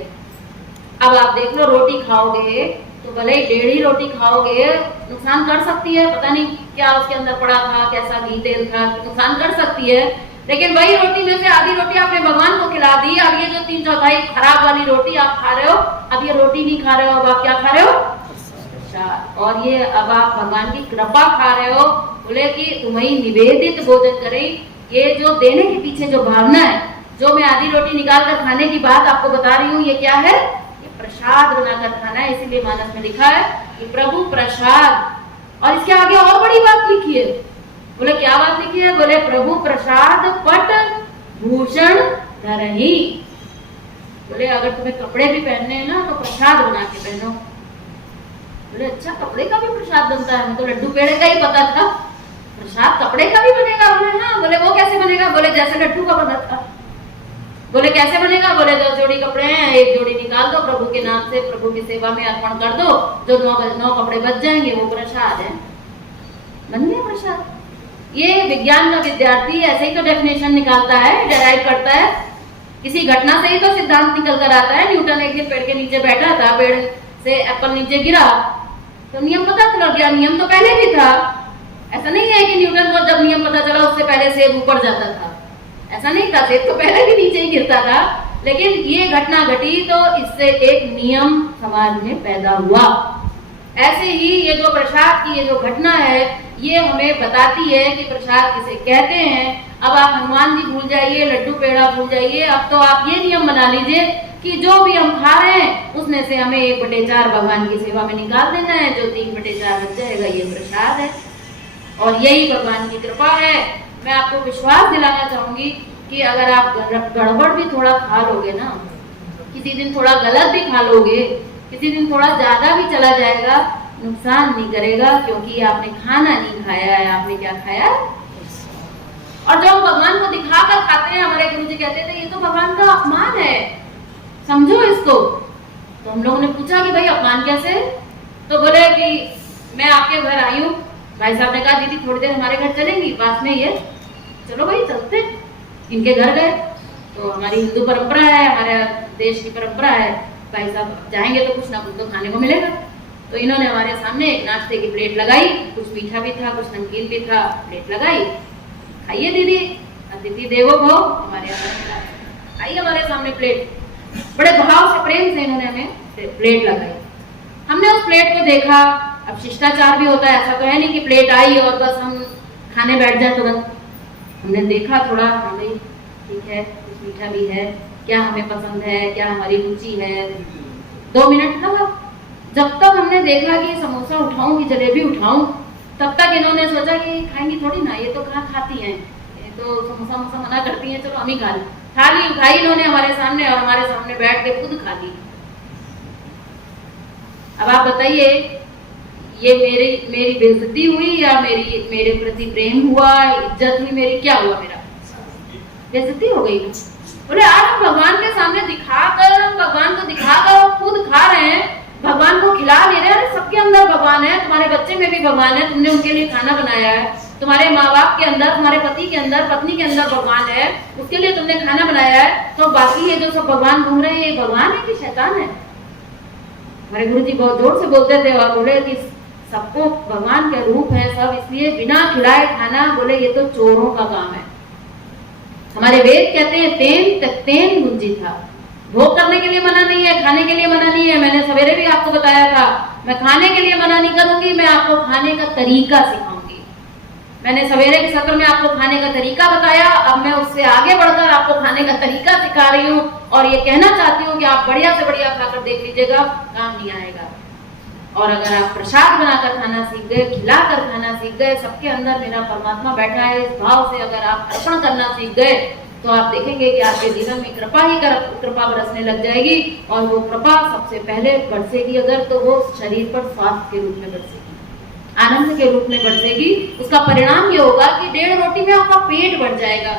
अब आप देख लो, रोटी खाओगे तो भले ही 1.5 रोटी खाओगे, नुकसान कर सकती है, पता नहीं क्या उसके अंदर पड़ा था, कैसा घी तेल था, नुकसान कर सकती है। लेकिन वही रोटी में से आधी रोटी आपने भगवान को खिला दी। अब ये जो 3/4 खराब वाली रोटी आप खा रहे हो, अब ये रोटी नहीं खा रहे हो, अब आप क्या खा रहे हो? प्रसाद। और ये अब आप भगवान की कृपा खा रहे हो। बोले कि तुम्हें निवेदित भोजन करें। ये जो देने के पीछे जो भावना है, जो मैं आधी रोटी निकाल कर खाने की बात आपको बता रही हूँ, ये क्या है? ये प्रसाद बनाकर खाना है। इसीलिए मानस में लिखा है कि प्रभु प्रसाद। और इसके आगे और बड़ी बात लिखी है। बोले क्या बात लिखी है? बोले प्रभु प्रसाद पट भूषण धरही। बोले अगर तुम्हें कपड़े भी पहनने हैं ना तो प्रसाद बना के पहनो। बोले अच्छा, कपड़े का भी प्रसाद बनता है? तो लड्डू पेड़े का ही पता था, प्रसाद कपड़े का भी बनेगा? बोले हाँ। बोले वो कैसे बनेगा? बोले जैसे लड्डू का बना था। बोले कैसे बनेगा? बोले 10 जोड़ी कपड़े हैं, 1 जोड़ी निकाल दो, प्रभु के नाम से प्रभु की सेवा में अर्पण कर दो, जो 9 कपड़े बच जाएंगे वो प्रसाद है। बन गया प्रसाद। ये विज्ञान का विद्यार्थी ऐसे ही तो डेफिनेशन निकालता है, डेराइव करता है। किसी घटना से ही तो सिद्धांत निकल कर आता है। न्यूटन एक दिन पेड़ के नीचे बैठा था, पेड़ से एप्पल नीचे गिरा तो नियम पता चल गया। नियम तो पहले भी था। ऐसा नहीं है कि न्यूटन को जब नियम पता चला उससे पहले सेब ऊपर जाता था, ऐसा नहीं था। सेब तो पहले भी नीचे ही गिरता था। लेकिन ये घटना घटी तो इससे एक नियम समाज में पैदा हुआ। ऐसे ही ये जो प्रसाद की ये जो घटना है, ये हमें बताती है कि प्रसाद किसे कहते हैं। अब आप हनुमान जी भूल जाइए, लड्डू पेड़ा भूल जाइए। अब तो आप ये नियम बना लीजिए कि जो भी हम खा रहे हैं उसमें से हमें 1/4 भगवान की सेवा में निकाल देना है। जो 3/4 बच जाएगा ये प्रसाद है। और यही भगवान की कृपा है। मैं आपको विश्वास दिलाना चाहूंगी कि अगर आप गड़बड़ भी थोड़ा खा लोगे ना, किसी दिन थोड़ा गलत भी खा लोगे, किसी दिन थोड़ा ज्यादा भी चला जाएगा, नुकसान नहीं करेगा, क्योंकि आपने खाना नहीं खाया है। आपने क्या खाया? और जब भगवान को दिखाकर खाते हैं, हमारे गुरु जी कहते थे ये तो भगवान का अपमान है, समझो इसको। तो हम लोगों ने पूछा कि भाई अपमान कैसे? तो बोले कि मैं आपके घर आई हूँ। भाई साहब ने कहा दीदी थोड़ी देर हमारे घर चलेंगी, पास में ही है। चलो भाई चलते। इनके घर गए तो हमारी हिंदू परंपरा है, हमारे देश की परंपरा है, भाई साहब जाएंगे तो कुछ ना कुछ तो खाने को मिलेगा। तो इन्होंने हमारे सामने एक नाश्ते की प्लेट लगाई, कुछ मीठा भी था, कुछ नमकीन भी था। प्लेट लगाई, खाइए दीदी, अतिथि देवो भव, हमारे यहाँ खाइए हमारे सामने प्लेट। बड़े भाव से प्रेम से इन्होंने हमें प्लेट लगाई। हमने उस प्लेट को देखा। अब शिष्टाचार भी होता है, ऐसा तो है नहीं कि प्लेट आई और बस हम खाने बैठ जाए तुरंत। हमने देखा थोड़ा, हाँ भाई ठीक है, कुछ मीठा भी है, क्या हमें पसंद है, क्या हमारी रुचि है। 2 मिनट लगा। जब तक हमने देखा कि समोसा उठाऊं कि जलेबी उठाऊं, तब तक इन्होंने सोचा कि खाएंगी थोड़ी ना, ये तो कहाँ खाती हैं, ये तो समोसा मना करती हैं, चलो हम ही खा लें। थाली उठाई इन्होंने हमारे सामने और हमारे सामने बैठ के खुद खा ली। अब आप बताइए, ये मेरी बेइज्जती हुई या मेरे प्रति प्रेम हुआ, इज्जत हुई मेरी, क्या हुआ? मेरा बेइज्जती हो गई। बोले आज हम भगवान के सामने दिखाकर, हम भगवान को दिखाकर खुद खा रहे हैं, भगवान को खिला ले रहे हैं। अरे सबके अंदर भगवान है, तुम्हारे बच्चे में भी भगवान है, तुमने उनके लिए खाना बनाया है, तुम्हारे माँ बाप के अंदर, तुम्हारे पति के अंदर, पत्नी के अंदर भगवान है, उसके लिए तुमने खाना बनाया है। तो बाकी ये जो सब भगवान घूम रहे हैं, ये भगवान है कि शैतान है? हमारे गुरु जी बहुत जोर से बोलते थे और बोले कि सबको भगवान के रूप है सब, इसलिए बिना खिलाए खाना, बोले ये तो चोरों का काम है। हमारे वेद कहते हैं तेन तक्तेन गुंजी था। भोग करने के लिए मना नहीं है, खाने के लिए मना नहीं है। मैंने सवेरे भी आपको बताया था, मैं खाने के लिए मना नहीं करूंगी, मैं आपको खाने का तरीका सिखाऊंगी। मैंने सवेरे के सत्र में आपको खाने का तरीका बताया, अब मैं उससे आगे बढ़कर आपको खाने का तरीका सिखा रही हूँ और ये कहना चाहती हूँ कि आप बढ़िया से बढ़िया खाकर देख लीजिएगा, काम नहीं आएगा। और अगर आप प्रसाद बनाकर खाना सीख गए, खिलाकर खाना सीख गए, सबके अंदर मेरा परमात्मा बैठा है इस भाव से अगर आप अर्पण करना सीख गए, तो आप देखेंगे कि आपके जीवन में कृपा बरसने लग जाएगी। और वो कृपा सबसे पहले बरसेगी अगर, तो वो शरीर पर स्वास्थ्य के रूप में बरसेगी, आनंद के रूप में बरसेगी। उसका परिणाम ये होगा कि 1.5 रोटी में आपका पेट बढ़ जाएगा।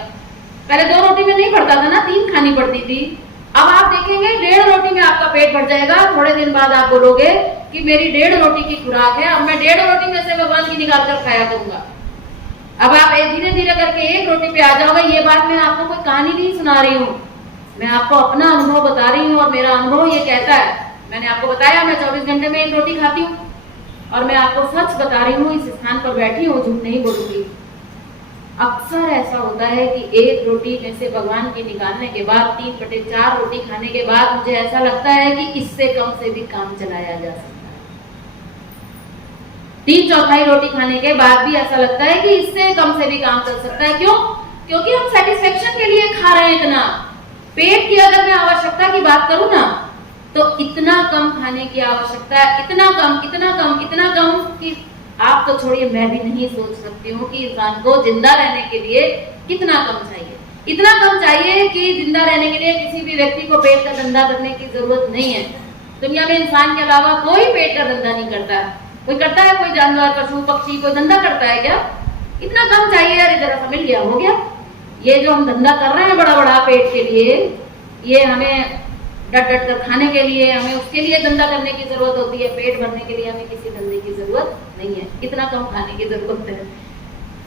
पहले 2 रोटी में नहीं पड़ता था ना, 3 खानी पड़ती थी। अब आप देखेंगे 1.5 रोटी में आपका पेट भर जाएगा। थोड़े दिन बाद आप बोलोगे कि मेरी 1.5 रोटी की खुराक है, अब मैं 1.5 रोटी में से भगवान की निकाल कर खाया करूंगा। अब आप धीरे धीरे करके 1 रोटी पे आ जाओगे। ये बात मैं आपको कोई कहानी नहीं सुना रही हूँ, मैं आपको अपना अनुभव बता रही हूँ। और मेरा अनुभव ये कहता है, मैंने आपको बताया मैं 24 घंटे में 1 रोटी खाती हूँ, और मैं आपको सच बता रही हूँ, इस स्थान पर बैठी हूँ, झूठ नहीं बोलूंगी। अक्सर ऐसा होता है कि 1 रोटी में से भगवान की निकालने के बाद 3/4 रोटी खाने के बाद मुझे ऐसा लगता है कि इससे कम से भी काम चलाया जा सकता है। 3/4 रोटी खाने के बाद भी ऐसा लगता है कि इससे कम से भी काम चल सकता है। क्यों? क्योंकि हम सेटिस्फेक्शन के लिए खा रहे हैं इतना। पेट की अगर मैं आवश्यकता की बात करूं ना, तो इतना कम खाने की आवश्यकता है, इतना कम कि आप तो छोड़िए, मैं भी नहीं सोच सकती हूँ कि इंसान को जिंदा रहने के लिए कितना कम चाहिए। इतना कम चाहिए कि जिंदा रहने के लिए किसी भी व्यक्ति को पेट का धंधा करने की जरूरत नहीं है। दुनिया में इंसान के अलावा कोई पेट का धंधा नहीं करता है। कोई करता है? कोई जानवर, पशु, पक्षी कोई धंधा करता है क्या? इतना कम चाहिए यार, इधर सा मिल गया, हो गया। ये जो हम धंधा कर रहे हैं बड़ा बड़ा पेट के लिए, ये हमें डट डट कर खाने के लिए, हमें उसके लिए धंधा करने की जरूरत होती है। पेट भरने के लिए हमें किसी धंधे की जरूरत नहीं है, इतना कम खाने की जरूरत है।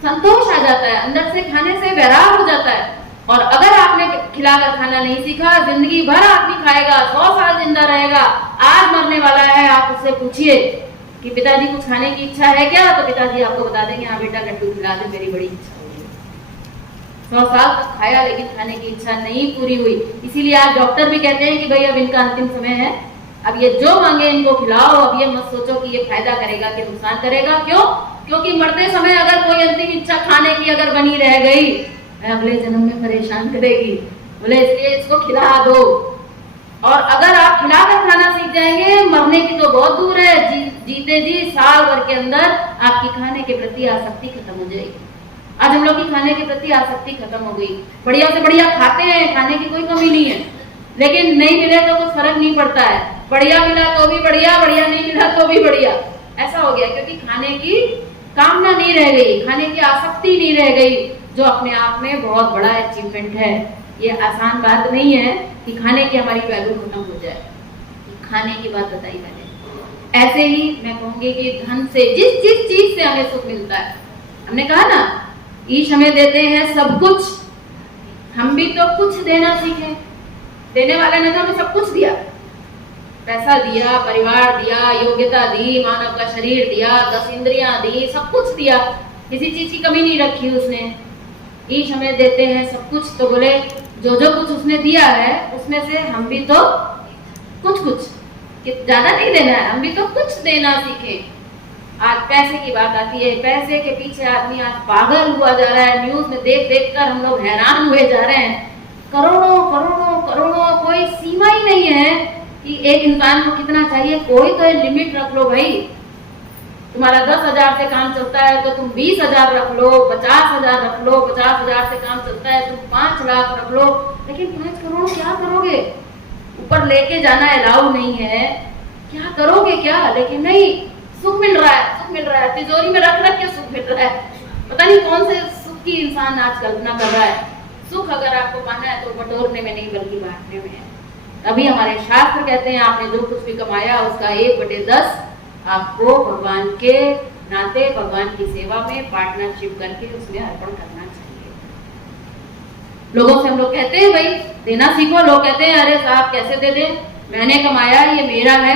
संतोष आ जाता है, अंदर से खाने से वैराग हो जाता है। और अगर आपने खिलाकर खाना नहीं सीखा, जिंदगी भर आदमी खाएगा, 100 साल जिंदा रहेगा, आज मरने वाला है, आप उससे पूछिए कि पिताजी कुछ खाने की इच्छा है क्या, तो पिताजी आपको बता देंगे हाँ बेटा लड्डू खिला दे, मेरी बड़ी इच्छा हो गई। 100 साल तक खाया लेकिन खाने की इच्छा नहीं पूरी हुई। इसीलिए आज डॉक्टर भी कहते हैं कि भाई अब इनका अंतिम समय है, अब ये जो मांगे इनको खिलाओ। अब ये मत सोचो कि ये फायदा करेगा कि नुकसान करेगा। क्यों? क्योंकि मरते समय अगर कोई अंतिम इच्छा खाने की अगर बनी रह गई, अगले जन्म में परेशान करेगी। बोले इसलिए इसको खिला दो। और अगर आप खिलाकर खाना सीख जाएंगे, मरने की तो बहुत दूर है, जीते जी साल भर के अंदर आपकी खाने के प्रति आसक्ति खत्म हो जाएगी। आज हम लोग की खाने के प्रति आसक्ति खत्म हो गई। बढ़िया से बढ़िया खाते हैं, खाने की कोई कमी नहीं है, लेकिन नहीं मिले तो कुछ फर्क नहीं पड़ता है। बढ़िया मिला तो भी बढ़िया, बढ़िया नहीं मिला तो भी बढ़िया, ऐसा हो गया। क्योंकि खाने की कामना नहीं रह गई, खाने की आसक्ति नहीं रह गई, जो अपने आप में बहुत बड़ा अचीवमेंट है। ये आसान बात नहीं है कि खाने की हमारी वैल्यू खत्म हो जाए। खाने की बात बताई मैंने। ऐसे ही मैं कहूंगी कि धन से, जिस जिस चीज से हमें सुख मिलता है, हमने कहा ना ईश हमें देते हैं सब कुछ, हम भी तो कुछ देना सीखे। देने वाले ने तो हमें सब कुछ दिया, पैसा दिया, परिवार दिया, योग्यता दी, मानव का शरीर दिया, 10 इंद्रियां दी, सब कुछ दिया, किसी चीज की कमी नहीं रखी उसने। ईश हमें देते हैं सब कुछ, तो बोले जो जो कुछ उसने दिया है उसमें से हम भी तो कुछ ज्यादा नहीं देना है, हम भी तो कुछ देना सीखे। आज पैसे की बात आती है, पैसे के पीछे आदमी आज पागल हुआ जा रहा है। न्यूज में देख देख कर हम लोग हैरान हुए जा रहे हैं। करोड़ों करोड़ों करोड़ों, कोई सीमा ही नहीं है कि एक इंसान को कितना चाहिए। कोई तो लिमिट रख लो भाई। तुम्हारा 10,000 से काम चलता है तो तुम 20,000 रख लो, 50,000 रख लो, 50,000 से काम चलता है तुम 5 लाख रख लो, लेकिन 5 करोड़ क्या करोगे? ऊपर लेके जाना अलाउ नहीं है, क्या करोगे क्या? लेकिन नहीं, सुख मिल रहा है, सुख मिल रहा है, तिजोरी में रख रख के सुख मिल रहा है। पता नहीं कौन से सुख की इंसान आज कल्पना कर रहा है। सुख अगर आपको पाना है तो बटोरने में नहीं बल्कि बांटने में है। अभी हमारे शास्त्र कहते हैं आपने जो कुछ भी कमाया उसका 1/10 आपको भगवान के नाते, भगवान की सेवा में पार्टनरशिप करके उसमें अर्पण करना चाहिए। लोगों से हम लोग कहते हैं भाई देना सीखो, लोग कहते हैं अरे साहब कैसे दे दें, मैंने कमाया, ये मेरा है।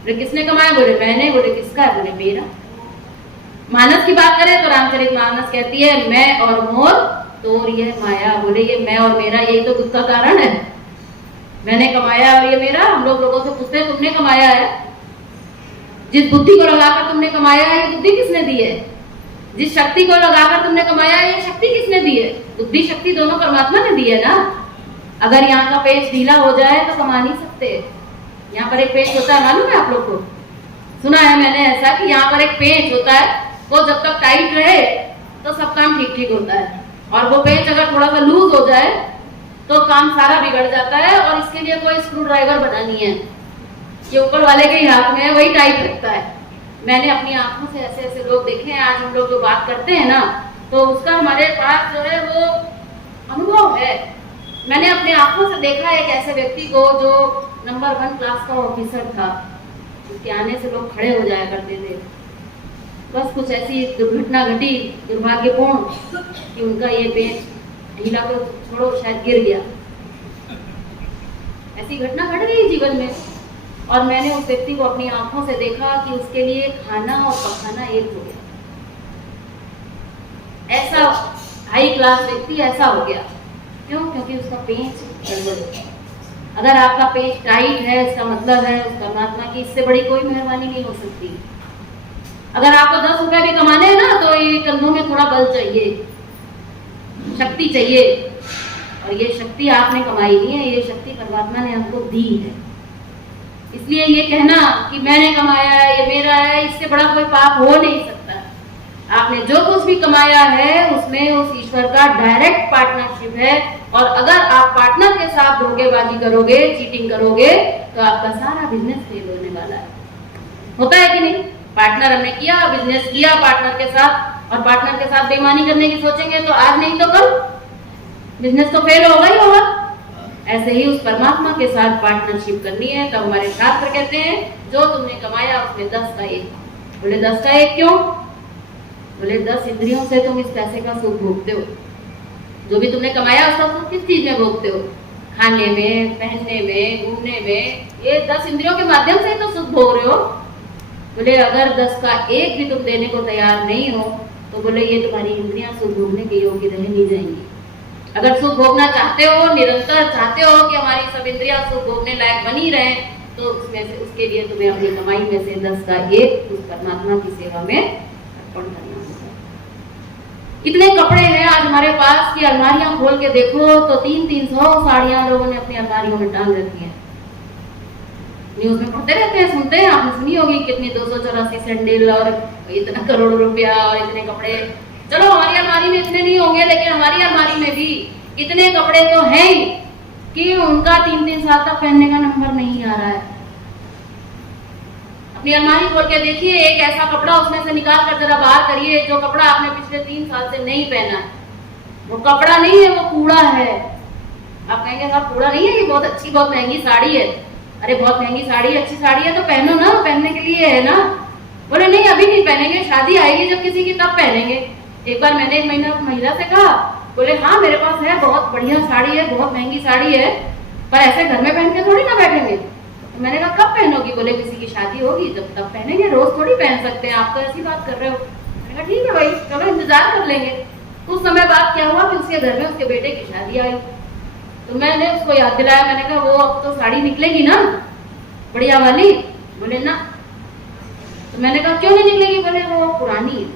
बोले किसने कमाया? बोले मैंने। बोले किसका है? बोले मेरा। मानस की बात करें तो रामचरितमानस कहती है मैं और मोर तोर ये माया। बोले ये मैं और मेरा यही तो दुख का कारण है। मैंने कमाया और ये मेरा। हम लोगों से पूछते हैं तुमने कमाया है? जिस बुद्धि को लगाकर तुमने कमाया है ये बुद्धि किसने दी है? जिस शक्ति को लगाकर तुमने कमाया है ये शक्ति किसने दी है? बुद्धि शक्ति दोनों परमात्मा ने दी है ना। अगर यहाँ का पेच ढीला हो जाए तो कमा नहीं सकते। यहाँ पर एक पेच होता है, मालूम है आप लोग को? सुना है मैंने ऐसा कि यहाँ पर एक पेच होता है, वो जब तक टाइट रहे तो सब काम ठीक ठीक होता है, और वो पेच अगर थोड़ा सा लूज हो जाए तो काम सारा बिगड़ जाता है। और इसके लिए कोई स्क्रू ड्राइवर बनानी है, ये ऊपर वाले के ही हाथ में है, वही टाइट रखता है। मैंने अपनी आंखों से ऐसे ऐसे लोग देखे हैं। आज हम लोग जो बात करते हैं ना, तो उसका हमारे पास जो है वो अनुभव है। मैंने अपने आंखों से देखा एक ऐसे व्यक्ति को जो नंबर 1 क्लास का ऑफिसर था, उसके आने से लोग खड़े हो जाया करते थे। बस कुछ ऐसी दुर्घटना घटी दुर्भाग्यपूर्ण कि उनका ये पेट ढीला तो छोड़ो शायद गिर गया। ऐसी घटना घट गई जीवन में, और मैंने उस व्यक्ति को अपनी आंखों से देखा कि उसके लिए खाना और पकाना एक हो गया। ऐसा हाई क्लास व्यक्ति ऐसा हो गया। क्यों? क्योंकि उसका पेट गड़बड़ हो गया। अगर आपका पेट टाइट है, इसका मतलब है उस परमात्मा की इससे बड़ी कोई मेहरबानी नहीं हो सकती। अगर आपको 10 रुपए भी कमाने हैं ना, तो ये कंधों में थोड़ा बल चाहिए, शक्ति चाहिए, और ये शक्ति आपने कमाई नहीं है, ये शक्ति परमात्मा ने हमको दी है। इसलिए ये कहना कि मैंने कमाया है, ये मेरा है, इससे बड़ा कोई पाप हो नहीं सकता। आपने जो कुछ भी कमाया है उसमें उस ईश्वर का डायरेक्ट पार्टनरशिप है, और अगर आप पार्टनर के साथ धोखेबाजी करोगे, चीटिंग करोगे, तो आपका सारा बिजनेस फेल होने वाला है। होता है कि नहीं? पार्टनर हमने किया, बिजनेस किया पार्टनर के साथ, और पार्टनर के साथ बेईमानी करने की सोचेंगे तो आज नहीं तो कल बिजनेस तो फेल होगा ही होगा। ऐसे ही उस परमात्मा के साथ पार्टनरशिप करनी है। तो हमारे शास्त्र कहते हैं जो तुमने कमाया उसमें 10 का 1। बोले 10 का 1 क्यों? बोले 10 इंद्रियों से तुम इस पैसे का सुख भोगते हो। जो भी तुमने कमाया उसका सुख किस चीज में भोगते हो? खाने में, पहनने में, घूमने में, ये 10 इंद्रियों के माध्यम से ही तो सुख भोग रहे हो। बोले अगर 10 का 1 भी तुम देने को तैयार नहीं हो तो बोले ये तुम्हारी इंद्रियां सुख भोगने के योग्य रह नहीं जाएंगी। अगर सुख भोगना चाहते हो, निरंतर चाहते हो कि हमारी सब इंद्रियां सुख भोगने लायक बनी रहे, तो उसमें से उसके लिए तुम्हें अपनी कमाई में से 10 का 1 उस परमात्मा की सेवा में अर्पण करना होगा। इतने कपड़े हैं आज हमारे पास कि अलमारियां खोल के देखो तो 300-300 साड़ियां लोगों ने अपनी अलमारियों में टांग रखी हैं। न्यूज में पढ़ते रहते हैं, सुनते हैं, आपने सुनी होगी कितनी 284 सैंडल और इतना करोड़ रुपया और इतने कपड़े। चलो हमारी अलमारी में इतने नहीं होंगे, लेकिन हमारी अलमारी में भी इतने कपड़े तो हैं ही कि उनका 3-3 साल तक पहनने का नंबर नहीं आ रहा है। अपनी अलमारी खोल के देखिए, एक ऐसा कपड़ा उसमें से निकाल कर जरा बाहर करिए जो कपड़ा आपने पिछले 3 साल से नहीं पहना है। वो कपड़ा नहीं है, वो कूड़ा है। आप कहेंगे साहब कूड़ा नहीं है, ये बहुत अच्छी बहुत महंगी साड़ी है। अरे बहुत महंगी साड़ी है, अच्छी साड़ी है तो पहनो ना, पहनने के लिए है ना। बोले नहीं अभी नहीं पहनेंगे, शादी आएगी जब किसी की तब पहनेंगे। एक बार मैंने एक महिला से कहा, बोले हाँ मेरे पास है, बहुत बढ़िया साड़ी है, बहुत महंगी साड़ी है, पर ऐसे घर में पहन के थोड़ी ना बैठेंगे। तो मैंने कहा कब पहनोगी? बोले किसी की शादी होगी जब तब पहनेंगे, रोज थोड़ी पहन सकते हैं, आप तो ऐसी बात कर रहे हो। मैंने कहा ठीक है भाई, चलो इंतजार कर लेंगे। कुछ समय बाद क्या हुआ कि उसके घर में उसके बेटे की शादी आई। तो मैंने उसको याद दिलाया, मैंने कहा वो अब तो साड़ी निकलेगी ना बढ़िया वाली? बोले ना। तो मैंने कहा क्यों नहीं निकलेगी? बोले वो पुरानी है,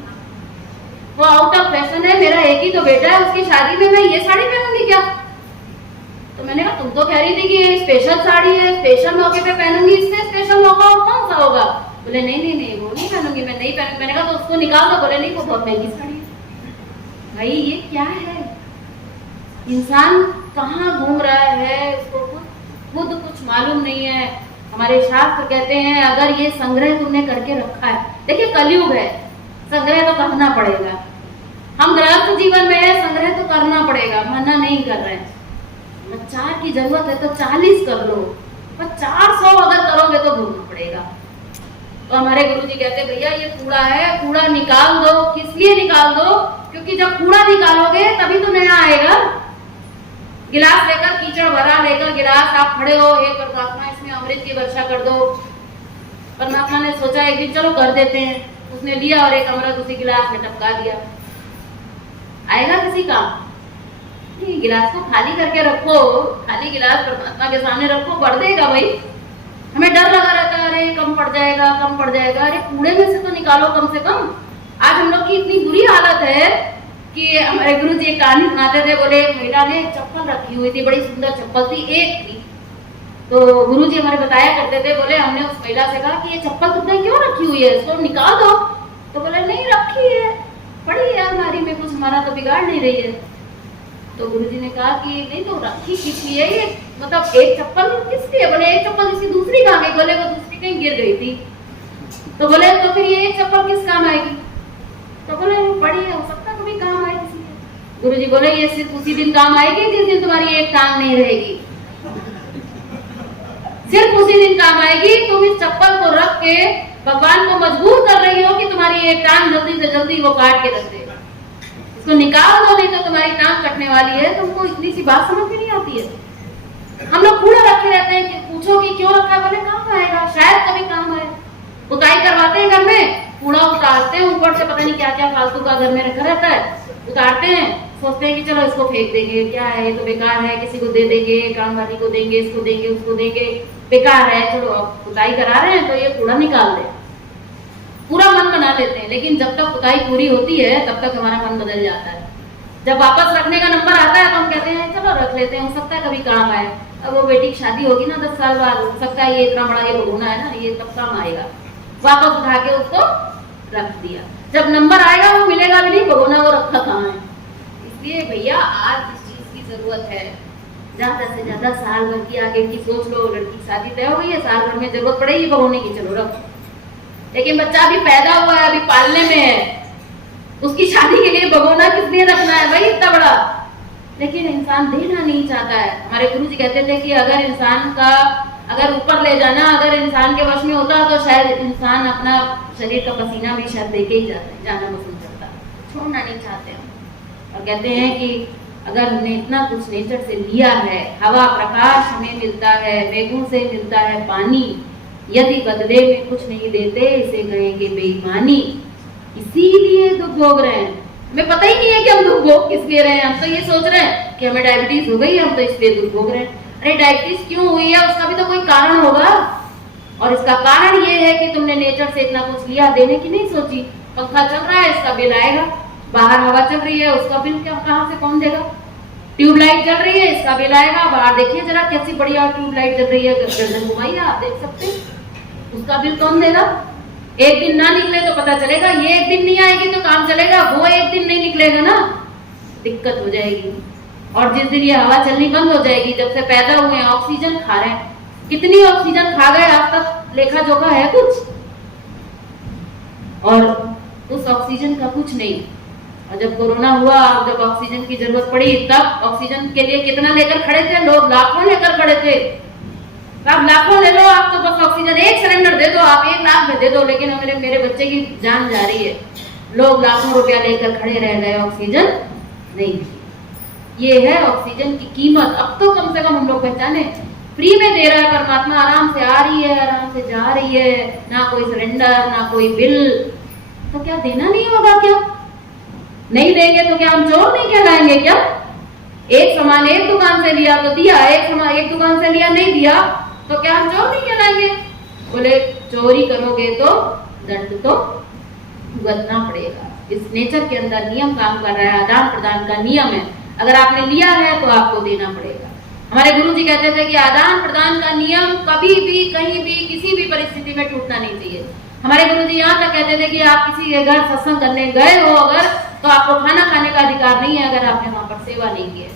वो आउट ऑफ फैशन है, मेरा एक ही तो बेटा है, उसकी शादी में मैं ये साड़ी पहनूंगी क्या? तो मैंने कहा तुम तो कह रही थी कि ये स्पेशल साड़ी है, स्पेशल मौके पे पहनूंगी, इससे स्पेशल मौका और कौन सा होगा? बोले नहीं नहीं नहीं वो नहीं पहनूंगी, मैं नहीं पहनूंगी। मैंने कहा तो उसको निकाल दो। बोले नहीं वो बहुत महंगी साड़ी है। भाई ये क्या है? इंसान कहाँ घूम रहा है, उसको खुद कुछ मालूम नहीं है। हमारे शास्त्र कहते हैं अगर ये संग्रह तुमने करके रखा है, देखिए कलयुग है, संग्रह तो करना पड़ेगा। हम गृहस्थ जीवन में है, संग्रह तो करना पड़ेगा, मना नहीं कर रहे हैं। 4 की जरूरत है तो 40 कर लो, पर 400 अगर करोगे तो भूलना पड़ेगा। तो हमारे गुरुजी कहते भैया ये कूड़ा है, कूड़ा निकाल दो। किस लिए निकाल दो? क्योंकि जब कूड़ा निकालोगे तभी तो नया आएगा। गिलास लेकर, कीचड़ भरा लेकर गिलास आप खड़े हो, हे परमात्मा इसमें अमृत की वर्षा कर दो। परमात्मा ने सोचा एक दिन चलो कर देते हैं, उसने लिया और एक अमृत उसी गिलास में टपका दिया। आएगा किसी काम? नहीं। गिलास को खाली करके रखो, खाली गिलास परमात्मा के सामने रखो, बढ़ देगा भाई। हमें डर लगा रहता है अरे कम पड़ जाएगा, कम पड़ जाएगा। अरे कूड़े में से तो निकालो कम से कम। आज हम लोग की इतनी बुरी हालत है कि हमारे गुरु जी एक कहानी सुनाते थे। बोले एक महिला ने चप्पल रखी हुई थी, बड़ी सुंदर चप्पल थी, एक थी। तो गुरु जी हमारे बताया करते थे, बोले हमने उस महिला से कहा कि ये चप्पल तुमने क्यों रखी हुई है, इसको निकाल दो। तो बोले नहीं रखी है, पड़ी है अलमारी में, कुछ हमारा तो बिगाड़ नहीं रही है। तो गुरु जी ने कहा कि नहीं तो रखी किस लिए ये, मतलब एक चप्पल किस लिए? बोले एक चप्पल किसी दूसरी कहाँ गई? बोले वो दूसरी कहीं गिर गई थी। तो बोले तो फिर ये एक चप्पल किस काम आएगी? तो बोले पड़ी है, हो सकता है कभी काम गुरुजी बोले ये सिर्फ उसी दिन काम आएगी जिस दिन तुम्हारी एक टांग नहीं रहेगी, सिर्फ उसी दिन काम आएगी। तुम इस चप्पल को रख के भगवान को मजबूर कर रही हो कि तुम्हारी एक टांग जल्दी से जल्दी वो काट के रख दे, इसको निकाल दो नहीं तो तुम्हारी टांग कटने वाली है। तुमको इतनी सी बात समझ में नहीं आती है। हम लोग कूड़ा रखे रहते हैं कि पूछो कि क्यों रखा है, बोले काम आएगा, शायद कभी काम आए। पुताई करवाते हैं घर में, कूड़ा उतारते हैं ऊपर से, पता नहीं क्या क्या फालतू का घर में रखा रहता है, उतारते हैं, सोचते हैं कि चलो इसको फेंक देंगे, क्या है ये तो बेकार है, किसी को दे देंगे, काम वाली को देंगे, इसको देंगे, उसको देंगे, बेकार है, चलो अब पुताई करा रहे हैं तो ये कूड़ा निकाल दे, पूरा मन बना लेते हैं। लेकिन जब तक पुताई पूरी होती है तब तक हमारा मन बदल जाता है। जब वापस रखने का नंबर आता है तो हम कहते हैं चलो रख लेते हैं, हो सकता है कभी काम आए। अब वो बेटी की शादी होगी ना 10 साल बाद, हो सकता है ये इतना बड़ा ये भगोना है ना, ये तब काम आएगा, वापस उठा के उसको रख दिया। जब नंबर आएगा वो मिलेगा भी नहीं, भगोना वो रखा कहाँ है। इसलिए भैया आज इस चीज की जरूरत है, ज्यादा से ज्यादा साल भर की आगे की सोच लो। लड़की की शादी तय हो गई है, साल भर में जरूरत पड़ेगी भगोने की, चलो रखो। लेकिन बच्चा अभी पैदा हुआ है, अभी पालने में है, उसकी शादी के लिए भगोना किस लिए रखना है भाई इतना बड़ा। लेकिन इंसान देना नहीं चाहता है। हमारे गुरु जी कहते थे कि अगर इंसान का अगर ऊपर ले जाना अगर इंसान के वश में होता तो शायद इंसान अपना शरीर का पसीना भी शायद देके ही जाना पसंद करता, छोड़ना नहीं चाहते हम। और कहते हैं कि अगर हमने इतना कुछ नेचर से लिया है, हवा प्रकाश हमें मिलता है, मेघों से मिलता है पानी, यदि बदले में कुछ नहीं देते इसे कहेंगे बेईमानी। इसीलिए दुख भोग रहे हैं, हमें पता ही नहीं है कि हम दुख भोग किस लिए रहे हैं। हम तो ये सोच रहे हैं कि हमें डायबिटीज हो गई है, हम तो इसलिए दुख भोग रहे हैं। अरे डायबिटीज क्यों हुई है उसका भी तो कोई कारण होगा, और इसका कारण ये है कि तुमने नेचर से इतना कुछ लिया, देने की नहीं सोची। पंखा चल रहा है, इसका बिल आएगा, बाहर हवा चल रही है, उसका बिल कहाँ से कौन देगा, ट्यूबलाइट चल रही है, इसका बिल आएगा, बाहर देखिए जरा कैसी बढ़िया ट्यूबलाइट चल रही है, गर्दन घुमाइए आप देख सकते हैं, उसका बिल कौन देगा। एक दिन ना निकले तो पता चलेगा, ये एक दिन नहीं आएगी तो काम चलेगा, वो एक दिन नहीं निकलेगा ना दिक्कत हो जाएगी। और जिस दिन ये हवा चलनी बंद हो जाएगी, जब से पैदा हुए हैं ऑक्सीजन खा रहे हैं, कितनी ऑक्सीजन खा गए आज तक लेखा जोखा है कुछ, और उस ऑक्सीजन का कुछ नहीं। और जब कोरोना हुआ, जब ऑक्सीजन की जरूरत पड़ी, तब ऑक्सीजन के लिए कितना लेकर खड़े थे लोग, लाखों लेकर खड़े थे। आप लाखों ले लो, आप तो बस ऑक्सीजन एक सिलेंडर दे दो, आप 1 लाख में दे दो, लेकिन मेरे बच्चे की जान जा रही है, लोग लाखों रुपया लेकर खड़े रह गए, ऑक्सीजन नहीं। ये है ऑक्सीजन की कीमत। अब तो कम से कम हम लोग पहचाने, फ्री में दे रहा है परमात्मा, आराम से आ रही है, आराम से जा रही है, ना कोई सिलेंडर ना कोई बिल, तो क्या देना नहीं होगा क्या? नहीं देंगे तो क्या हम चोर नहीं कहलाएंगे क्या? एक सामान एक दुकान से लिया तो दिया, एक सामान एक दुकान से लिया नहीं दिया तो क्या हम चोर नहीं कहलाएंगे? बोले चोरी करोगे तो दंड तो भुगतना पड़ेगा। इस नेचर के अंदर नियम काम कर रहा है, आदान प्रदान का नियम है। अगर आपने लिया है तो आपको देना पड़ेगा। हमारे गुरु जी कहते थे कि आदान प्रदान का नियम कभी भी कहीं भी किसी भी परिस्थिति में टूटना नहीं चाहिए। हमारे गुरु जी यहाँ तक कहते थे कि आप किसी के घर सत्संग करने गए हो अगर, तो आपको खाना खाने का अधिकार नहीं है अगर आपने वहां पर सेवा नहीं की है।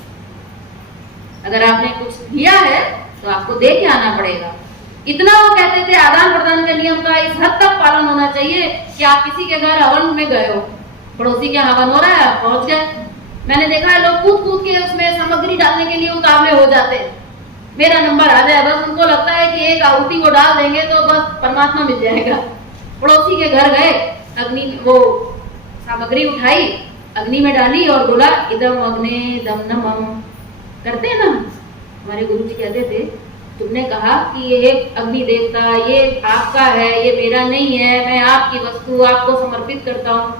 अगर आपने कुछ लिया है तो आपको दे के आना पड़ेगा। इतना वो कहते थे आदान प्रदान के नियम का इस हद तक पालन होना चाहिए कि आप किसी के घर हवन में गए हो, पड़ोसी के हवन हो रहा है, आप पहुंच गए। मैंने देखा है लोग कूद कूद के उसमें सामग्री डालने के लिए उतावले हो जाते हैं, मेरा नंबर आ जाए, बस उनको लगता है कि एक आहुति वो डाल देंगे तो बस परमात्मा मिल जाएगा। पड़ोसी के घर गए, अग्नि वो सामग्री उठाई, अग्नि में डाली और बोला इदम अग्ने दम नमः, करते हैं ना। हमारे गुरु जी कहते थे तुमने कहा कि ये अग्नि देवता ये आपका है, ये मेरा नहीं है, मैं आपकी वस्तु आपको समर्पित करता हूँ।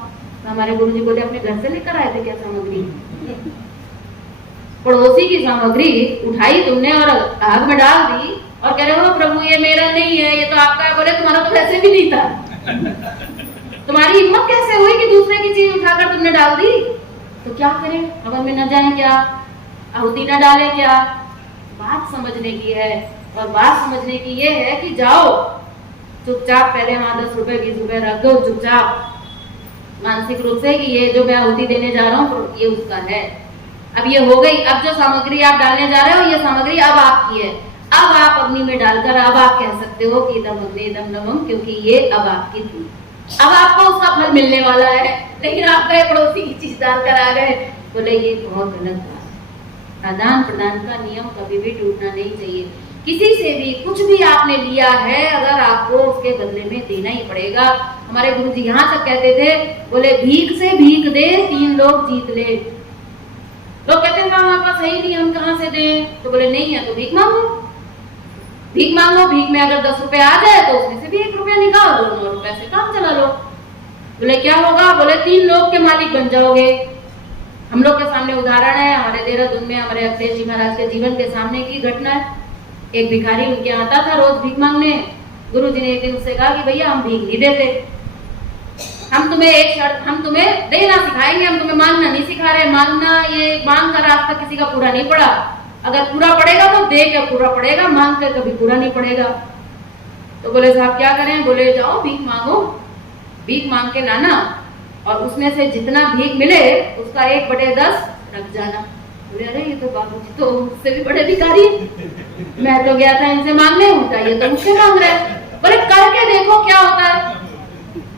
तो हमारे गुरु जी बोले अपने घर से लेकर आए थे क्या सामग्री? पड़ोसी की सामग्री उठाई तुमने और आग में डाल दी और कह रहे हो प्रभु ये मेरा नहीं है, ये तो आपका है। बोले तुम्हारा तो वैसे भी नहीं था, तुम्हारी हिम्मत कैसे हुई कि दूसरे की चीज उठाकर तुमने डाल दी? तो क्या करें, हवन में न जाए क्या, आहुति न डालें क्या? बात समझने की है। और बात समझने की ये है कि जाओ चुपचाप पहले वहां 10 रुपए 20 रुपए रख दो चुपचाप मानसिक रूप से कि ये जो मैं आहुति देने जा रहा हूँ ये उसका है। अब ये हो गई, अब जो सामग्री आप डालने जा रहे हो ये सामग्री अब आपकी है। अब आप अग्नि में डालकर अब आप कह सकते हो कि दम अग्नि दम नमः, क्योंकि ये अब आपकी थी, अब आपको उसका फल मिलने वाला है। लेकिन आप गए पड़ोसी की चीज डालकर आ गए, बोले ये बहुत गलत बात है। आदान प्रदान का नियम कभी भी टूटना नहीं चाहिए। किसी से भी कुछ भी आपने लिया है, अगर आपको उसके बदले में देना ही पड़ेगा। हमारे गुरु जी यहाँ तक कहते थे, बोले भीख से भीख दे 3 लोग जीत ले। लोग कहते हैं हमारे पास है ही नहीं, हम कहाँ से दें? तो बोले नहीं है तो भीख मांगो। भीख मांगो, भीख में अगर 10 रुपए आ जाए तो उसमें से भी 1 रुपया निकाल दो, 9 रुपए से काम चला लो। बोले क्या होगा? बोले 3 लोग के मालिक बन जाओगे। हम लोग के सामने उदाहरण है, हमारे देहरादून में हमारे अखिलेश जी महाराज के जीवन के सामने की घटना है। एक भिखारी उनके यहाँ आता था रोज भीख मांगने। गुरु जी ने एक दिन उससे कहा कि भैया हम भीख नहीं देते, हम तुम्हें एक शर्त, हम तुम्हें देना सिखाएंगे, हम तुम्हें मांगना नहीं सिखा रहे। मांगना, ये मांग का रास्ता किसी का पूरा नहीं पड़ा। अगर पूरा पड़ेगा तो दे के पूरा पड़ेगा, मांग कर कभी पूरा नहीं पड़ेगा। तो बोले साहब क्या करें? बोले जाओ भीख मांगो, भीख मांग के लाना और उसमें से जितना भीख मिले उसका 1/10 रख जाना। बोले अरे ये तो बाबूजी तो उससे भी बड़े भिखारी, मैं तो गया था इनसे मांगने, उनका ये तो मुझसे मांग रहे हैं। बोले करके देखो क्या होता है।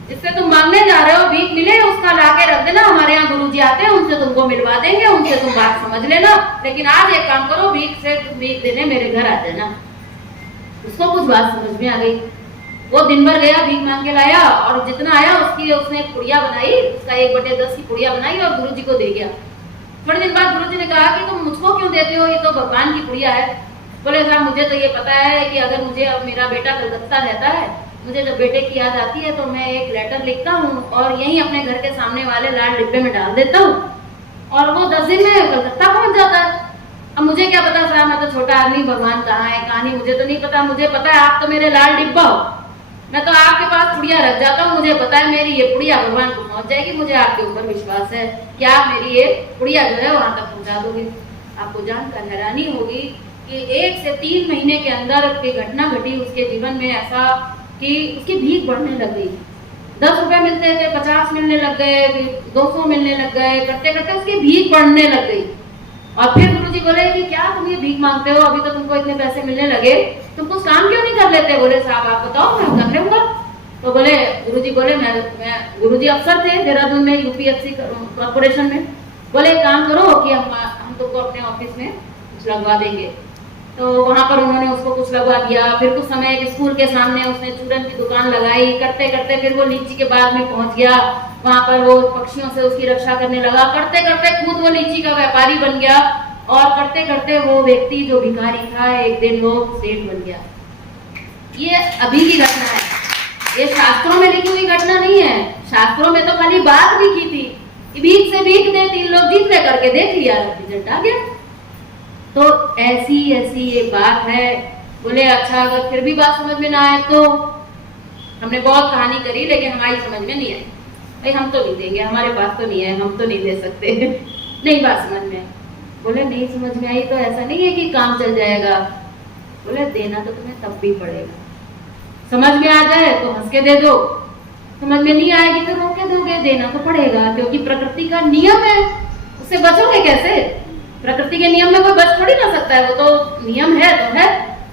जिससे तुम मांगने जा रहे हो भीख मिले उसका लाके रख देना, हमारे यहाँ गुरुजी आते हैं उनसे तुमको मिलवा देंगे, उनसे तुम बात समझ लेना। लेकिन आज एक काम करो, भीख से भीख देने मेरे घर आ जाना। उसको कुछ बात समझ में आ गई। वो दिन भर गया भीख मांग के लाया और जितना आया उसकी उसने पुड़िया बनाई, उसका 1/10 की पुड़िया बनाई और गुरुजी को दे गया। थोड़े दिन बाद गुरुजी ने कहा कि तुम मुझको क्यों देते हो, ये तो भगवान की पुड़िया है। बोले साहब मुझे तो ये पता है कि अगर मुझे, अब मेरा बेटा कलकत्ता रहता है, मुझे जब बेटे की याद आती है तो मैं एक लेटर लिखता हूँ और यहीं अपने घर के सामने वाले लाल डिब्बे में डाल देता हूँ और वो 10 दिन में कलकत्ता पहुंच जाता है। अब मुझे क्या पता साहब, मैं तो छोटा आदमी, भगवान कहाँ है कहानी मुझे तो नहीं पता। मुझे पता है आप तो मेरे लाल डिब्बा हो, मैं तो आपके पास पुड़िया रख जाता हूँ। मुझे पता है मेरी ये पुड़िया भगवान को पहुंच जाएगी, मुझे आपके ऊपर विश्वास है कि आप मेरी ये पुड़िया जो है वहां तक पहुंचा दोगे। आपको जानकर हैरानी होगी कि 1 से 3 महीने के अंदर की घटना घटी उसके जीवन में, ऐसा कि उसकी भीख बढ़ने लग गई। 10 रुपए मिलते थे 50 मिलने लग गए, 200 मिलने लग गए, करते करते उसकी भीख बढ़ने लग गई। और फिर गुरुजी बोले कि क्या तुम ये भीख मांगते हो, अभी तो तुमको इतने पैसे मिलने लगे, तुम कुछ काम क्यों नहीं कर लेते? बोले साहब आप बताओ, मैं कर लूंगा। तो बोले गुरुजी बोले मैं गुरुजी अफसर थे देहरादून में यूपीएससी कॉर्पोरेशन में। बोले एक काम करो कि हम तुमको अपने ऑफिस में कुछ लगवा देंगे। तो वहां पर उन्होंने उसको कुछ लगवा दिया। फिर कुछ समय एक स्कूल के सामने उसने चूरन की दुकान लगाई। करते करते फिर वो लीची के बाग में पहुंच गया, वहां पर वो पक्षियों से उसकी रक्षा करने लगा। करते करते खुद वो लीची का व्यापारी बन गया और करते करते वो व्यक्ति जो भिखारी था एक दिन वो सेठ बन गया। ये अभी की घटना है, ये शास्त्रों में लिखी हुई घटना नहीं है। शास्त्रों में तो खाली बात लिखी थी, भीख से भीख दे 3 लोग जीत ले करके देख लिया, रिजल्ट आ गया। तो ऐसी ये बात है। बोले अच्छा अगर फिर भी बात समझ में ना आए तो, हमने बहुत कहानी करी लेकिन हमारी समझ में नहीं आई। भाई हम तो नहीं देंगे, हमारे पास तो नहीं है, हम तो नहीं दे सकते नहीं बात समझ में आई। बोले नहीं समझ में आई तो ऐसा नहीं है कि काम चल जाएगा। बोले देना तो तुम्हें तब भी पड़ेगा, समझ में आ जाए तो हंस के दे दो, समझ में नहीं आएगी तो रोक के दोगे, देना तो पड़ेगा क्योंकि प्रकृति का नियम है, उससे बचोगे कैसे? प्रकृति के नियम में कोई बच थोड़ी ना सकता है, वो तो नियम है तो है।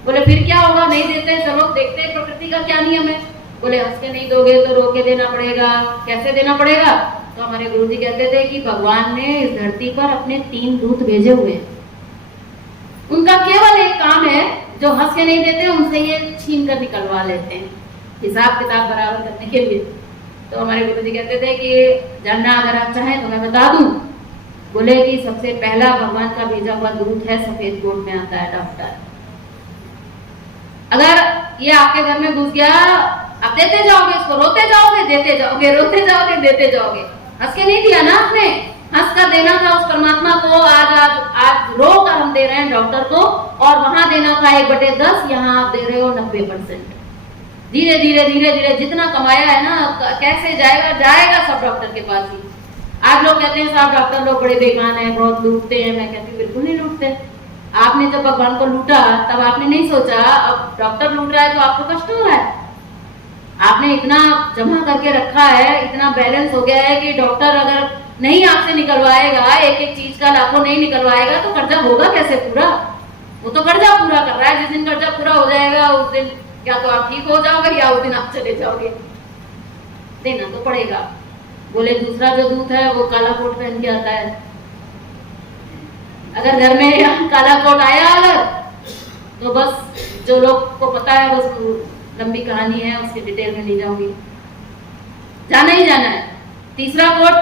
बोले फिर क्या होगा, नहीं देते, चलो देखते हैं प्रकृति का क्या नियम है। बोले हंस के नहीं दोगे तो रोक के देना पड़ेगा। कैसे देना पड़ेगा? तो हमारे गुरुजी कहते थे कि भगवान ने इस धरती पर अपने 3 दूत भेजे हुए हैं, उनका केवल एक काम है, जो हंस के नहीं देते उनसे ये छीन कर निकलवा लेते हैं, हिसाब किताब बराबर करने के लिए। तो हमारे गुरुजी कहते थे कि जानना अगर आप चाहें तो मैं बता दूं। बोले कि सबसे पहला भगवान का भेजा हुआ दूत है, सफेद कोट में आता है, डॉक्टर। अगर ये आपके घर में घुस गया, आप देते जाओगे, इसको रोते जाओगे, देते जाओगे, रोते जाओगे, देते जाओगे। हंस के नहीं दिया ना आपने, हंस कर देना था उस परमात्मा को। आज रो कर हम दे रहे हैं डॉक्टर को, और वहां देना था 1/10, यहाँ आप दे रहे हो 90%। धीरे धीरे धीरे धीरे जितना कमाया है ना, कैसे जाएगा सब डॉक्टर के पास ही। आज लोग कहते हैं साहब डॉक्टर लोग बड़े बेईमान हैं, बहुत लूटते हैं। मैं कहती हूँ बिल्कुल नहीं लूटते। आपने जब भगवान को लूटा तब आपने नहीं सोचा अब डॉक्टर लूट रहा है तो आपको कष्ट हो रहा है। आपने इतना जमा करके रखा है, इतना बैलेंस हो गया है कि डॉक्टर अगर नहीं आपसे निकलवाएगा, एक एक चीज का लाखों नहीं निकलवाएगा तो कर्जा होगा कैसे पूरा? वो तो कर्जा पूरा कर रहा है। जिस दिन कर्जा पूरा हो जाएगा उस दिन या तो आप ठीक हो जाओगे या उस दिन आप चले जाओगे। देना तो पड़ेगा। बोले दूसरा जो दूत है वो काला कोट पहन के आता है, अगर घर में काला कोट आया अगर, तो बस जो लोग को पता है, बस लंबी कहानी है, उसके डिटेल में नहीं जाऊंगी, जाना ही जाना है। तीसरा कोट,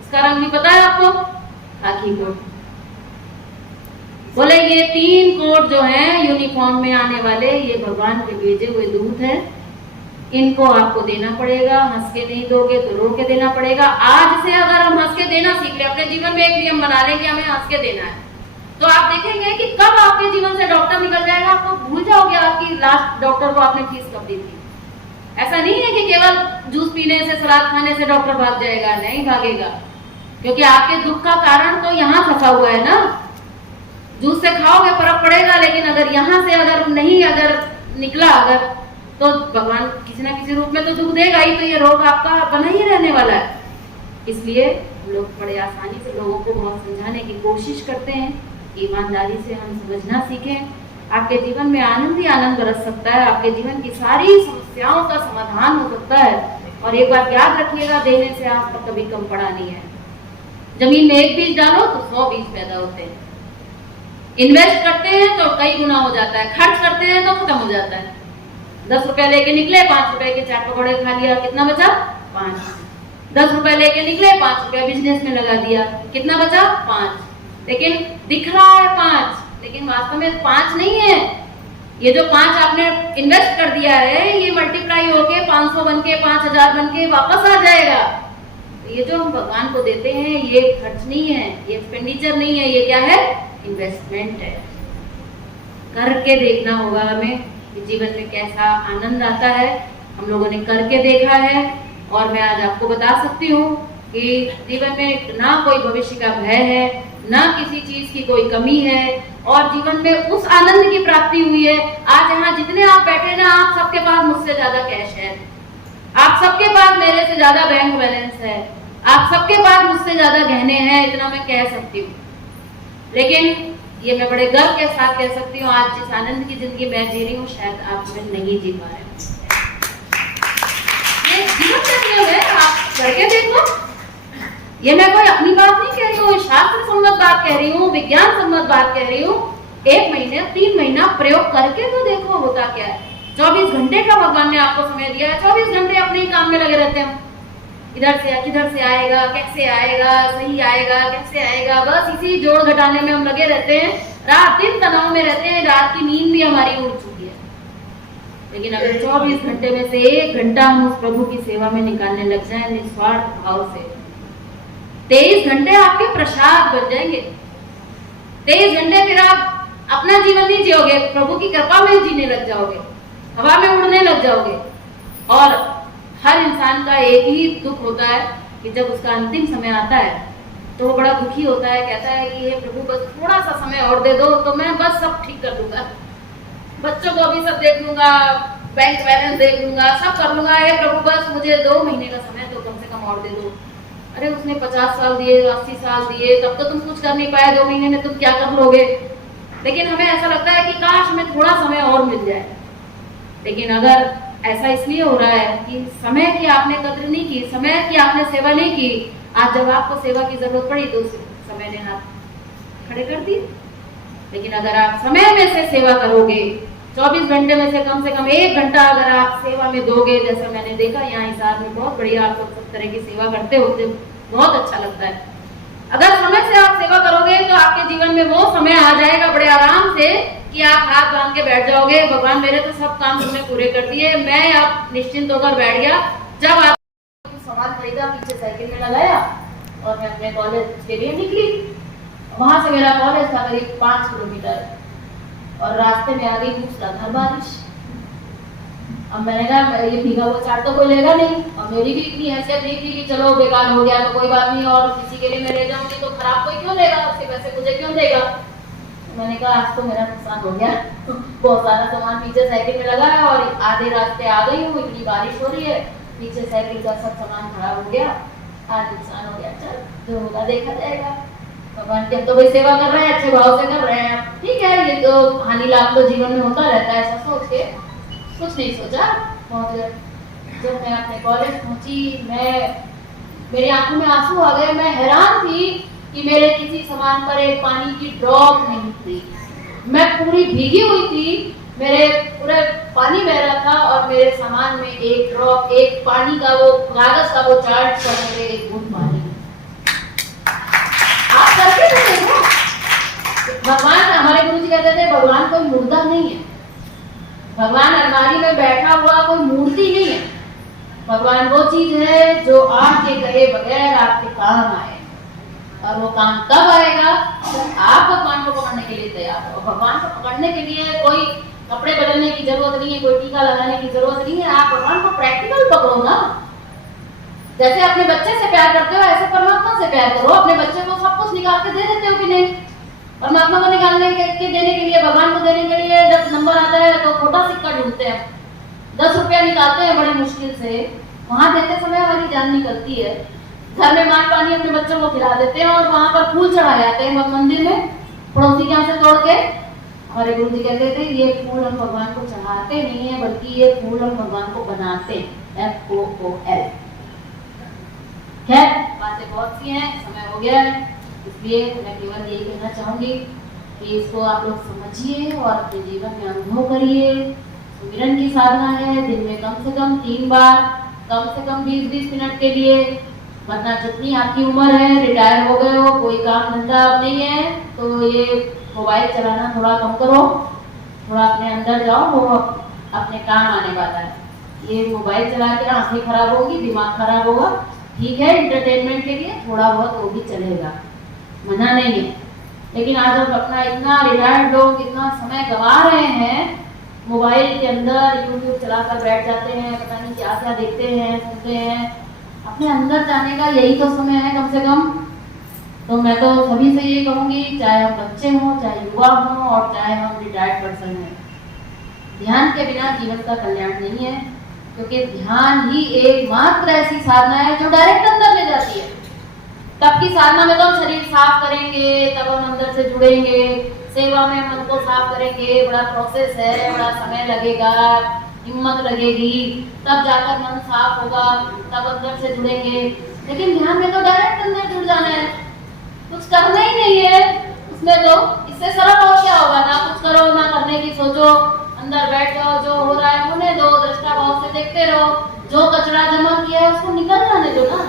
उसका रंग भी पता है आपको, खाकी कोट। बोले ये 3 कोट जो हैं यूनिफॉर्म में आने वाले, ये भगवान के भेजे हुए दूत हैं, इनको आपको देना पड़ेगा। हंस के नहीं दोगे तो रो के देना पड़ेगा। आज से अगर हम हंस के देना सीख ले, अपने जीवन में एक नियम बना लें कि हमें हंस के देना है, तो आप देखेंगे कि कब आपके जीवन से डॉक्टर निकल जाएगा, आपको भूल जाओगे आपकी लास्ट डॉक्टर को आपने फीस कब दी थी। ऐसा नहीं है कि केवल जूस पीने से, सलाद खाने से डॉक्टर भाग जाएगा, नहीं भागेगा, क्योंकि आपके दुख का कारण तो यहाँ फंसा हुआ है ना। जूस से खाओगे फर्क पड़ेगा, लेकिन अगर यहाँ से अगर नहीं अगर निकला अगर, तो भगवान किसी ना किसी रूप में तो दुख देगा ही, तो ये रोग आपका बना ही रहने वाला है। इसलिए लोग बड़े आसानी से लोगों को बहुत समझाने की कोशिश करते हैं, ईमानदारी से हम समझना सीखें। आपके जीवन में आनंद ही आनंद बरस सकता है, आपके जीवन की सारी समस्याओं का समाधान हो सकता है। और एक बात याद रखिएगा, देने से आपका कभी कम पड़ा नहीं है। जमीन में एक बीज डालो तो 100 बीज पैदा होते हैं। इन्वेस्ट करते हैं तो कई गुना हो जाता है, खर्च करते हैं तो खत्म हो जाता है। 10 रुपए लेके निकले, 5 रुपए के चाट पकौड़े खा लिया, कितना बचा? 5। 10 रुपए लेके निकले, 5 रुपए बिजनेस में लगा दिया, कितना बचा? 5। लेकिन दिख रहा है 5, लेकिन वास्तव में 5 नहीं है। ये जो 5 आपने इन्वेस्ट कर दिया है, ये मल्टीप्लाई होके 500 बन के, 5000 बन के वापस आ जाएगा। तो ये जो हम भगवान को देते हैं, ये खर्च नहीं है, ये एक्सपेंडिचर नहीं है, ये क्या है? इन्वेस्टमेंट है। करके देखना होगा हमें कि जीवन में कैसा आनंद आता है। हम लोगों ने करके देखा है, और मैं आज आपको बता सकती हूँ कि जीवन में ना कोई भविष्य का भय है, ना किसी चीज की कोई कमी है, और जीवन में उस आनंद की प्राप्ति हुई है। आज यहाँ जितने आप बैठे ना, आप सबके पास मुझसे ज्यादा कैश है, आप सबके पास मेरे से ज्यादा बैंक बैलेंस है, आप सबके पास मुझसे ज्यादा गहने हैं, इतना मैं कह सकती हूँ। लेकिन ये मैं बड़े गर्व के साथ कह सकती हूँ, आज जिस आनंद की जिंदगी मैं जी रही हूँ, शायद आप में नहीं जी पा रहे हैं। ये जीवन का नियम है, आप करके देखो। ये मैं कोई अपनी बात नहीं कह रही हूँ, शास्त्र सम्मत बात कह रही हूँ, विज्ञान सम्मत बात कह रही हूँ। 1 महीने 3 महीना प्रयोग करके तो देखो होता क्या है। 24 घंटे का भगवान ने आपको समय दिया है, 24 घंटे अपने ही काम में लगे रहते हैं। इधर से किधर से आएगा, कैसे आएगा, सही आएगा, कैसे आएगा, बस इसी जोड़ घटाने में हम लगे रहते हैं। रात दिन तनाव में रहते हैं, रात की नींद भी हमारी उड़ चुकी है। लेकिन अगर 24 घंटे में से 1 घंटा हम उस प्रभु की सेवा में निकालने लग जाएं निस्वार्थ भाव से, 23 घंटे आपके प्रसाद बन जाएंगे। 23 घंटे फिर आप अपना जीवन नहीं जियोगे, प्रभु की कृपा में जीने लग जाओगे, हवा में उड़ने लग जाओगे। और हर इंसान का एक ही दुख होता है कि जब उसका अंतिम समय आता है तो वो बड़ा दुखी होता है, कहता है कि हे प्रभु बस थोड़ा सा समय और दे दो तो मैं बस सब ठीक कर दूंगा, बच्चों को भी सब देख लूंगा, बैंक बैलेंस देख लूंगा, सब कर लूंगा, हे प्रभु बस मुझे 2 महीने का समय तो कम से कम और दे दो। अरे उसने 50 साल दिए, 80 साल दिए, तब तो तुम कुछ कर नहीं पाए, 2 महीने में तुम क्या कर लोगे। लेकिन हमें ऐसा लगता है कि काश हमें थोड़ा समय और मिल जाए। लेकिन अगर ऐसा इसलिए हो रहा है कि समय की आपने कद्र नहीं की, समय की आपने सेवा नहीं की। आज जब आपको सेवा की जरूरत पड़ी तो समय ने हाथ खड़े कर दिए। लेकिन अगर आप समय में से सेवा करोगे, 24 घंटे में से कम 1 घंटा अगर आप सेवा में दोगे, जैसा मैंने देखा यहाँ हिसार में बहुत बढ़िया आप सब तरह की सेवा करते होते, बहुत अच्छा लगता है। अगर समय से आप सेवा करोगे तो आपके जीवन में वो समय आ जाएगा बड़े आराम से कि आप हाथ बांध के बैठ जाओगे, भगवान मेरे तो सब काम तुमने पूरे कर दिए, मैं अब निश्चिंत होकर बैठ गया। जब आप सामान खरीदा, पीछे साइकिल में लगाया और मैं अपने कॉलेज के लिए निकली। वहां से मेरा कॉलेज था करीब 5 किलोमीटर, और रास्ते में आ गई मूसलाधार बारिश। अब मैंने कहा ये भीगा हुआ चाट तो कोई लेगा नहीं, और मेरी भी इतनी हैसियत नहीं थी कि चलो बेकार हो गया तो कोई बात नहीं, और किसी के लिए मैं ले जाऊंगी तो खराब कोई क्यों लेगा, उसके पैसे मुझे क्यों देगा। मैंने कहा आज तो मेरा नुकसान हो गया। बहुत सारा सामान पीछे साइकिल में लगा है और आधे रास्ते आ गई हूँ, इतनी बारिश हो रही है, पीछे साइकिल का सब सामान खराब हो गया, आज नुकसान हो गया, चल जो होगा देखा जाएगा। भगवान की अब तो भाई सेवा कर रहे हैं, अच्छे भाव से कर रहे हैं, ठीक है, ये तो हानि लाभ तो जीवन में होता रहता है। ऐसा सोच के कुछ नहीं सोचा, पहुंच गए। जब मैं अपने कॉलेज पहुंची, मेरी आंखों में आंसू आ गए। मैं हैरान थी कि मेरे किसी सामान पर एक पानी की ड्रॉप नहीं थी। मैं पूरी भीगी हुई थी, मेरे पूरे पानी बह रहा था और मेरे सामान में एक ड्रॉप, एक पानी का वो कागज का वो चार्ट करने में एक बूंद पानी। आप करके तो देखो। भगवान, हमारे गुरु जी कहते थे भगवान कोई मुर्दा नहीं है, भगवान अलमारी में बैठा हुआ कोई मूर्ति नहीं है। भगवान वो चीज है जो आपके कहे बगैर आपके काम आए, और वो काम तब आएगा जब आप भगवान को पकड़ने के लिए तैयार हो। भगवान को पकड़ने के लिए कोई कपड़े बदलने की जरूरत नहीं है, कोई टीका लगाने की जरूरत नहीं है। आप भगवान को प्रैक्टिकल पकड़ो ना। जैसे अपने बच्चे से प्यार करते हो ऐसे परमात्मा से प्यार करो। अपने बच्चे को सब कुछ निकाल के दे देते हो कि नहीं? परमात्मा को निकालने के देने के लिए, भगवान को देने के लिए जब नंबर आता है तो खोटा सिक्का ढूंढते हैं, 10 रुपया निकालते हैं बड़ी मुश्किल से। वहां देते समय हमारी जान निकलती है। घर में मार पानी अपने बच्चों को खिला देते हैं और वहां पर फूल चढ़ाए जाते हैं मंदिर में, पड़ोसी के यहाँ से तोड़ के। हमारे गुरु जी कहते थे ये फूल हम भगवान को चढ़ाते नहीं है, बल्कि ये फूल हम भगवान को बनाते हैं। FOOL। खैर, बातें बहुत सी हैं, समय हो गया है, इसलिए मैं केवल यही कहना चाहूंगी कि इसको आप लोग समझिए और अपने जीवन में अनुभव करिए। सुमिरन की साधना है, दिन में कम से कम 3 बार, कम से कम 20-20 मिनट के लिए। वरना जितनी आपकी उम्र है, रिटायर हो गए हो, कोई काम धंधा अब नहीं है, तो ये मोबाइल चलाना थोड़ा कम करो, थोड़ा अपने अंदर जाओ, वो अपने काम आने वाला है। ये मोबाइल चला के आंखें खराब होगी, दिमाग खराब होगा। ठीक है, एंटरटेनमेंट के लिए थोड़ा बहुत वो भी चलेगा, मना नहीं है। लेकिन आज हम अपना इतना रिटायर्ड लोग इतना समय गंवा रहे हैं, मोबाइल के अंदर यूट्यूब चलाकर बैठ जाते हैं, पता नहीं क्या क्या देखते हैं, सुनते हैं। अपने अंदर जाने का यही तो समय है कम से कम। तो मैं तो सभी से ये कहूंगी, चाहे हम बच्चे हों, चाहे युवा हों और चाहे हम रिटायर्ड पर्सन हैं, ध्यान के बिना जीवन का कल्याण नहीं है। क्योंकि ध्यान ही एकमात्र ऐसी साधना है जो डायरेक्ट अंदर ले जाती है। तब की साधना में तो हम शरीर साफ करेंगे, तब हम अंदर से जुड़ेंगे। सेवा में मन को साफ करेंगे, बड़ा प्रोसेस है, बड़ा समय लगेगा, हिम्मत लगेगी, तब जाकर मन साफ होगा, तब अंदर से जुड़ेंगे। लेकिन ध्यान में तो डायरेक्ट अंदर जुड़ जाना है, कुछ करना ही नहीं है उसमें। तो इससे सरल और क्या होगा? ना कुछ करो, ना करने की सोचो, अंदर बैठ जाओ, जो हो रहा है होने दो, दृष्टा भाव से देखते रहो। जो कचरा जमा किया है उसको निकल जाने दो ना।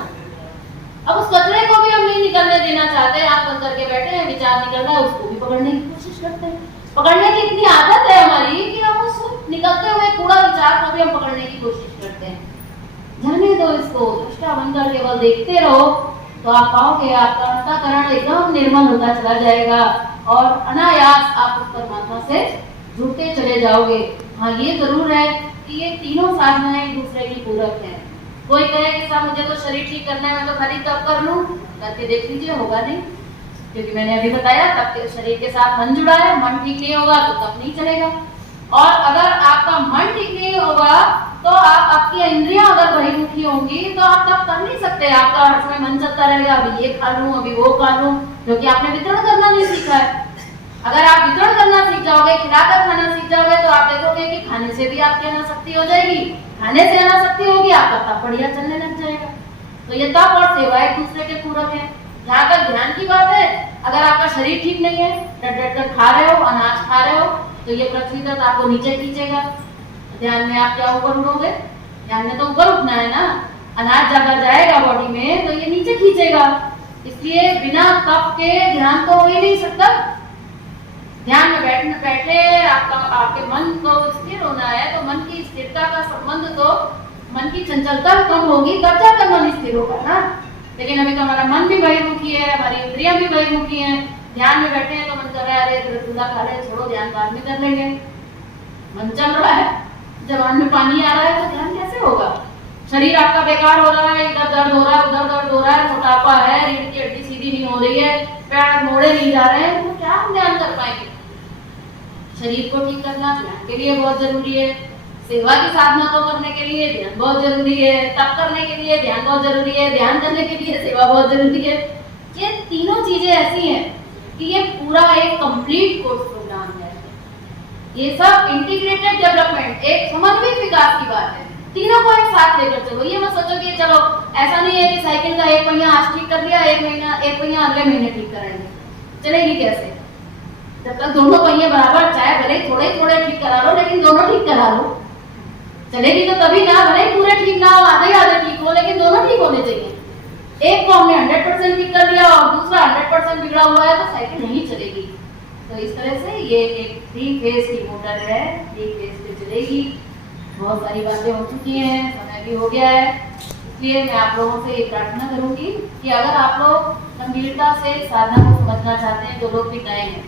अब उस कचरे को भी हम नहीं निकलने देना चाहते। आप बंद करके बैठे हैं, विचार निकल रहा है, उसको भी पकड़ने की कोशिश करते हैं। पकड़ने की इतनी आदत है हमारी कि हम उस निकलते हुए कूड़ा विचार को भी हम पकड़ने की कोशिश करते हैं। जाने दो इसको, दृष्टा बनकर केवल देखते रहो, तो आप पाओगे आपका अंतःकरण एकदम निर्मल होता चला जाएगा और अनायास आप उस परमात्मा से जुड़ते चले जाओगे। हाँ, ये जरूर है कि ये तीनों साधनाएं एक दूसरे की पूरक हैं। कोई कहे कि साहब मुझे तो शरीर ठीक करना है, मैं तो खाली तब कर लूं, करके देख लीजिए, होगा नहीं। क्योंकि मैंने अभी बताया, तब के शरीर के साथ मन जुड़ा है, मन ठीक नहीं होगा तो तब नहीं चलेगा। और अगर आपका मन ठीक नहीं होगा तो आपकी इंद्रियां अगर बहिर्मुखी होंगी तो आप तब कर नहीं सकते। आपका हर समय मन चलता रहेगा, अभी ये खा लूं, अभी वो खा लूं, क्योंकि आपने वितरण करना नहीं सीखा है। अगर आप वितरण करना सीख जाओगे, खिलाकर खाना सीख जाओगे, तो आप देखोगे कि खाने से भी आपकी अनासक्ति हो जाएगी। खाने से अनासक्ति होगी, आपका तप बढ़िया चलने लग जाएगा। तो ये तप और सेवा एक दूसरे के पूरक है। जहाँ तक ध्यान की बात है, अगर आपका शरीर ठीक नहीं है, डट डट कर खा रहे हो, अनाज खा रहे हो, तो ये पृथ्वी तक आपको नीचे खींचेगा। ध्यान में आप क्या ऊपर उठोगे? ध्यान में तो ऊपर उठना है ना। अनाज ज्यादा जाएगा बॉडी में तो ये नीचे खींचेगा। इसलिए बिना तप के ध्यान तो हो ही नहीं सकता। ध्यान में बैठे आपके मन को स्थिर होना है, तो मन की स्थिरता का संबंध तो मन की चंचलता कम होगी, तब जाकर मन स्थिर होगा ना। लेकिन अभी तो हमारा मन भी बहिर्मुखी है, हमारी इंद्रियां भी बहिर्मुखी हैं। ध्यान में बैठे हैं तो मन कर रहा है अरे रसगुल्ला खा रहे, छोड़ो, ध्यान बाद में कर लेंगे। मन चल रहा है, जबान में पानी आ रहा है, तो ध्यान कैसे होगा? शरीर आपका बेकार हो रहा है, इधर दर्द हो रहा है, उधर दर्द हो रहा है, मोटापा है, रीढ़ की हड्डी सीधी नहीं हो रही है, पैर मोड़े नहीं जा रहे हैं, तो क्या हम ध्यान कर पाएंगे? शरीर को ठीक करना ध्यान के लिए बहुत जरूरी है। सेवा की साधना को करने के लिए ध्यान बहुत जरूरी है। तप करने के लिए ध्यान बहुत जरूरी है। ध्यान करने के लिए सेवा बहुत जरूरी है। ये तीनों चीजें ऐसी हैं कि ये पूरा एक कंप्लीट कोर्स प्रोग्राम है। ये सब इंटीग्रेटेड डेवलपमेंट, एक समन्वित विकास की बात है। तीनों को एक साथ लेकर चलो। ये मत सोचो कि चलो ऐसा नहीं है कि साइकिल का एक पहिया आज ठीक कर लिया, एक पहिया अगले महीने ठीक कराएंगे, चलेगी कैसे? जब तक दोनों पहिए बराबर, चाहे भले थोड़े थोड़े ठीक करा लो लेकिन दोनों ठीक करा लो, चलेगी तो तभी ना। भले पूरे ठीक ना हो, आधे आधे ठीक हो, लेकिन दोनों ठीक होने चाहिए। एक को हमने 100% ठीक कर लिया और दूसरा 100% बिगड़ा हुआ है तो साइकिल नहीं चलेगी। तो इस तरह से ये एक 3 फेज की मोटर है, 3 फेज पे चलेगी। बहुत सारी बातें हो चुकी हैं, समय भी हो गया है, इसलिए मैं आप लोगों से ये प्रार्थना करूंगी कि अगर आप लोग गंभीरता से साधना को समझना चाहते हैं, जो लोग भी नए हैं,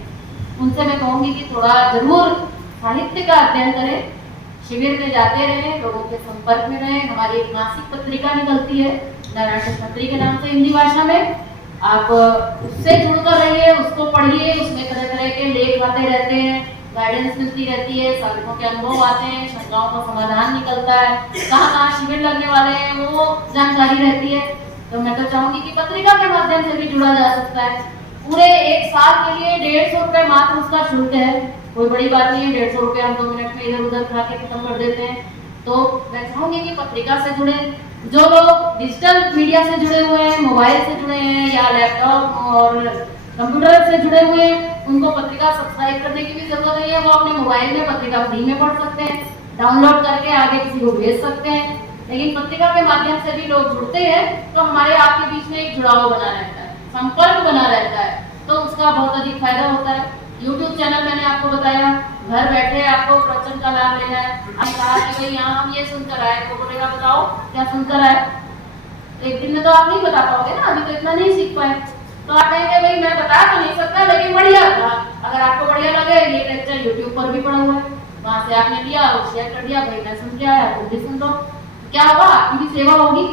उनसे मैं कहूंगी कि थोड़ा जरूर साहित्य का अध्ययन करें, शिविर में जाते रहें, लोगों के संपर्क में रहें। हमारी एक मासिक पत्रिका निकलती है नारायण पत्री के नाम से हिंदी भाषा में, आप उससे जुड़कर रहिए, उसको पढ़िए, उसमें तरह तरह के लेख आते रहते हैं, गाइडेंस मिलती रहती है, साधकों के अनुभव आते हैं, शंकाओं का समाधान निकलता है, कहाँ शिविर लगने वाले हैं वो जानकारी रहती है। तो मैं तो चाहूंगी कि पत्रिका के माध्यम से भी जुड़ा जा सकता है। पूरे 1 साल के लिए 150 रुपए मात्र उसका शुल्क है, कोई बड़ी बात नहीं है। 150 रुपए हम 2 मिनट में इधर उधर खा के खत्म कर देते हैं। तो मैं चाहूंगी कि पत्रिका से जुड़े, जो लोग डिजिटल मीडिया से जुड़े हुए हैं, मोबाइल से जुड़े हैं या लैपटॉप और कंप्यूटर से जुड़े हुए हैं, उनको पत्रिका सब्सक्राइब करने की भी जरूरत नहीं है। वो अपने मोबाइल में पत्रिका फ्री में पढ़ सकते हैं, डाउनलोड करके आगे किसी को भेज सकते हैं। लेकिन पत्रिका के माध्यम से भी लोग जुड़ते हैं तो हमारे आपके बीच में एक जुड़ाव बना रहता है, संपर्क बना रहता है, तो उसका बहुत अधिक फायदा होता है। YouTube चैनल मैंने आपको बताया, घर बैठे आपको प्रवचन का लाभ लेना है। आपने कहा कि भाई यहाँ हम ये सुनकर आए, तो बोलेगा बताओ क्या सुनकर आए। एक दिन में तो आप नहीं बता पाओगे ना, अभी तो इतना नहीं सीख पाए। तो आप कहेंगे भाई मैं बता तो नहीं सकता लेकिन बढ़िया था। अगर आपको बढ़िया लगे, ये लेक्चर YouTube पर भी पड़ा हुआ है, वहां से आपने लिया और शेयर कर दिया, भाई मैं सुन के आया, तुम भी सुन लो, क्या होगा? आपकी भी सेवा होगी।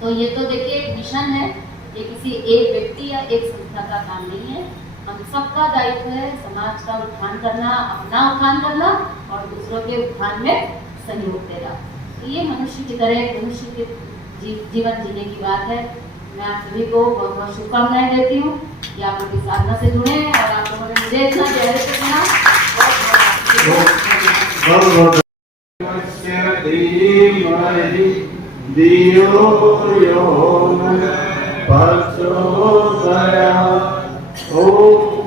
तो ये तो देखिए एक मिशन है, ये किसी एक व्यक्ति या एक संस्था का काम नहीं है, हम सबका दायित्व है समाज का उत्थान करना, अपना उत्थान करना और दूसरों के उत्थान में सहयोग देना। तो ये मनुष्य की तरह मनुष्य के जीवन जीने की बात है। मैं आप सभी को बहुत बहुत शुभकामनाएं देती हूँ कि आप लोग इस साधना से जुड़े और आप लोगों ने मुझे इतना गहरे से सुना।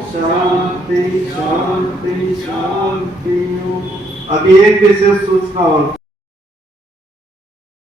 शांति शांति शांति। अभी एक विशेष सूचना और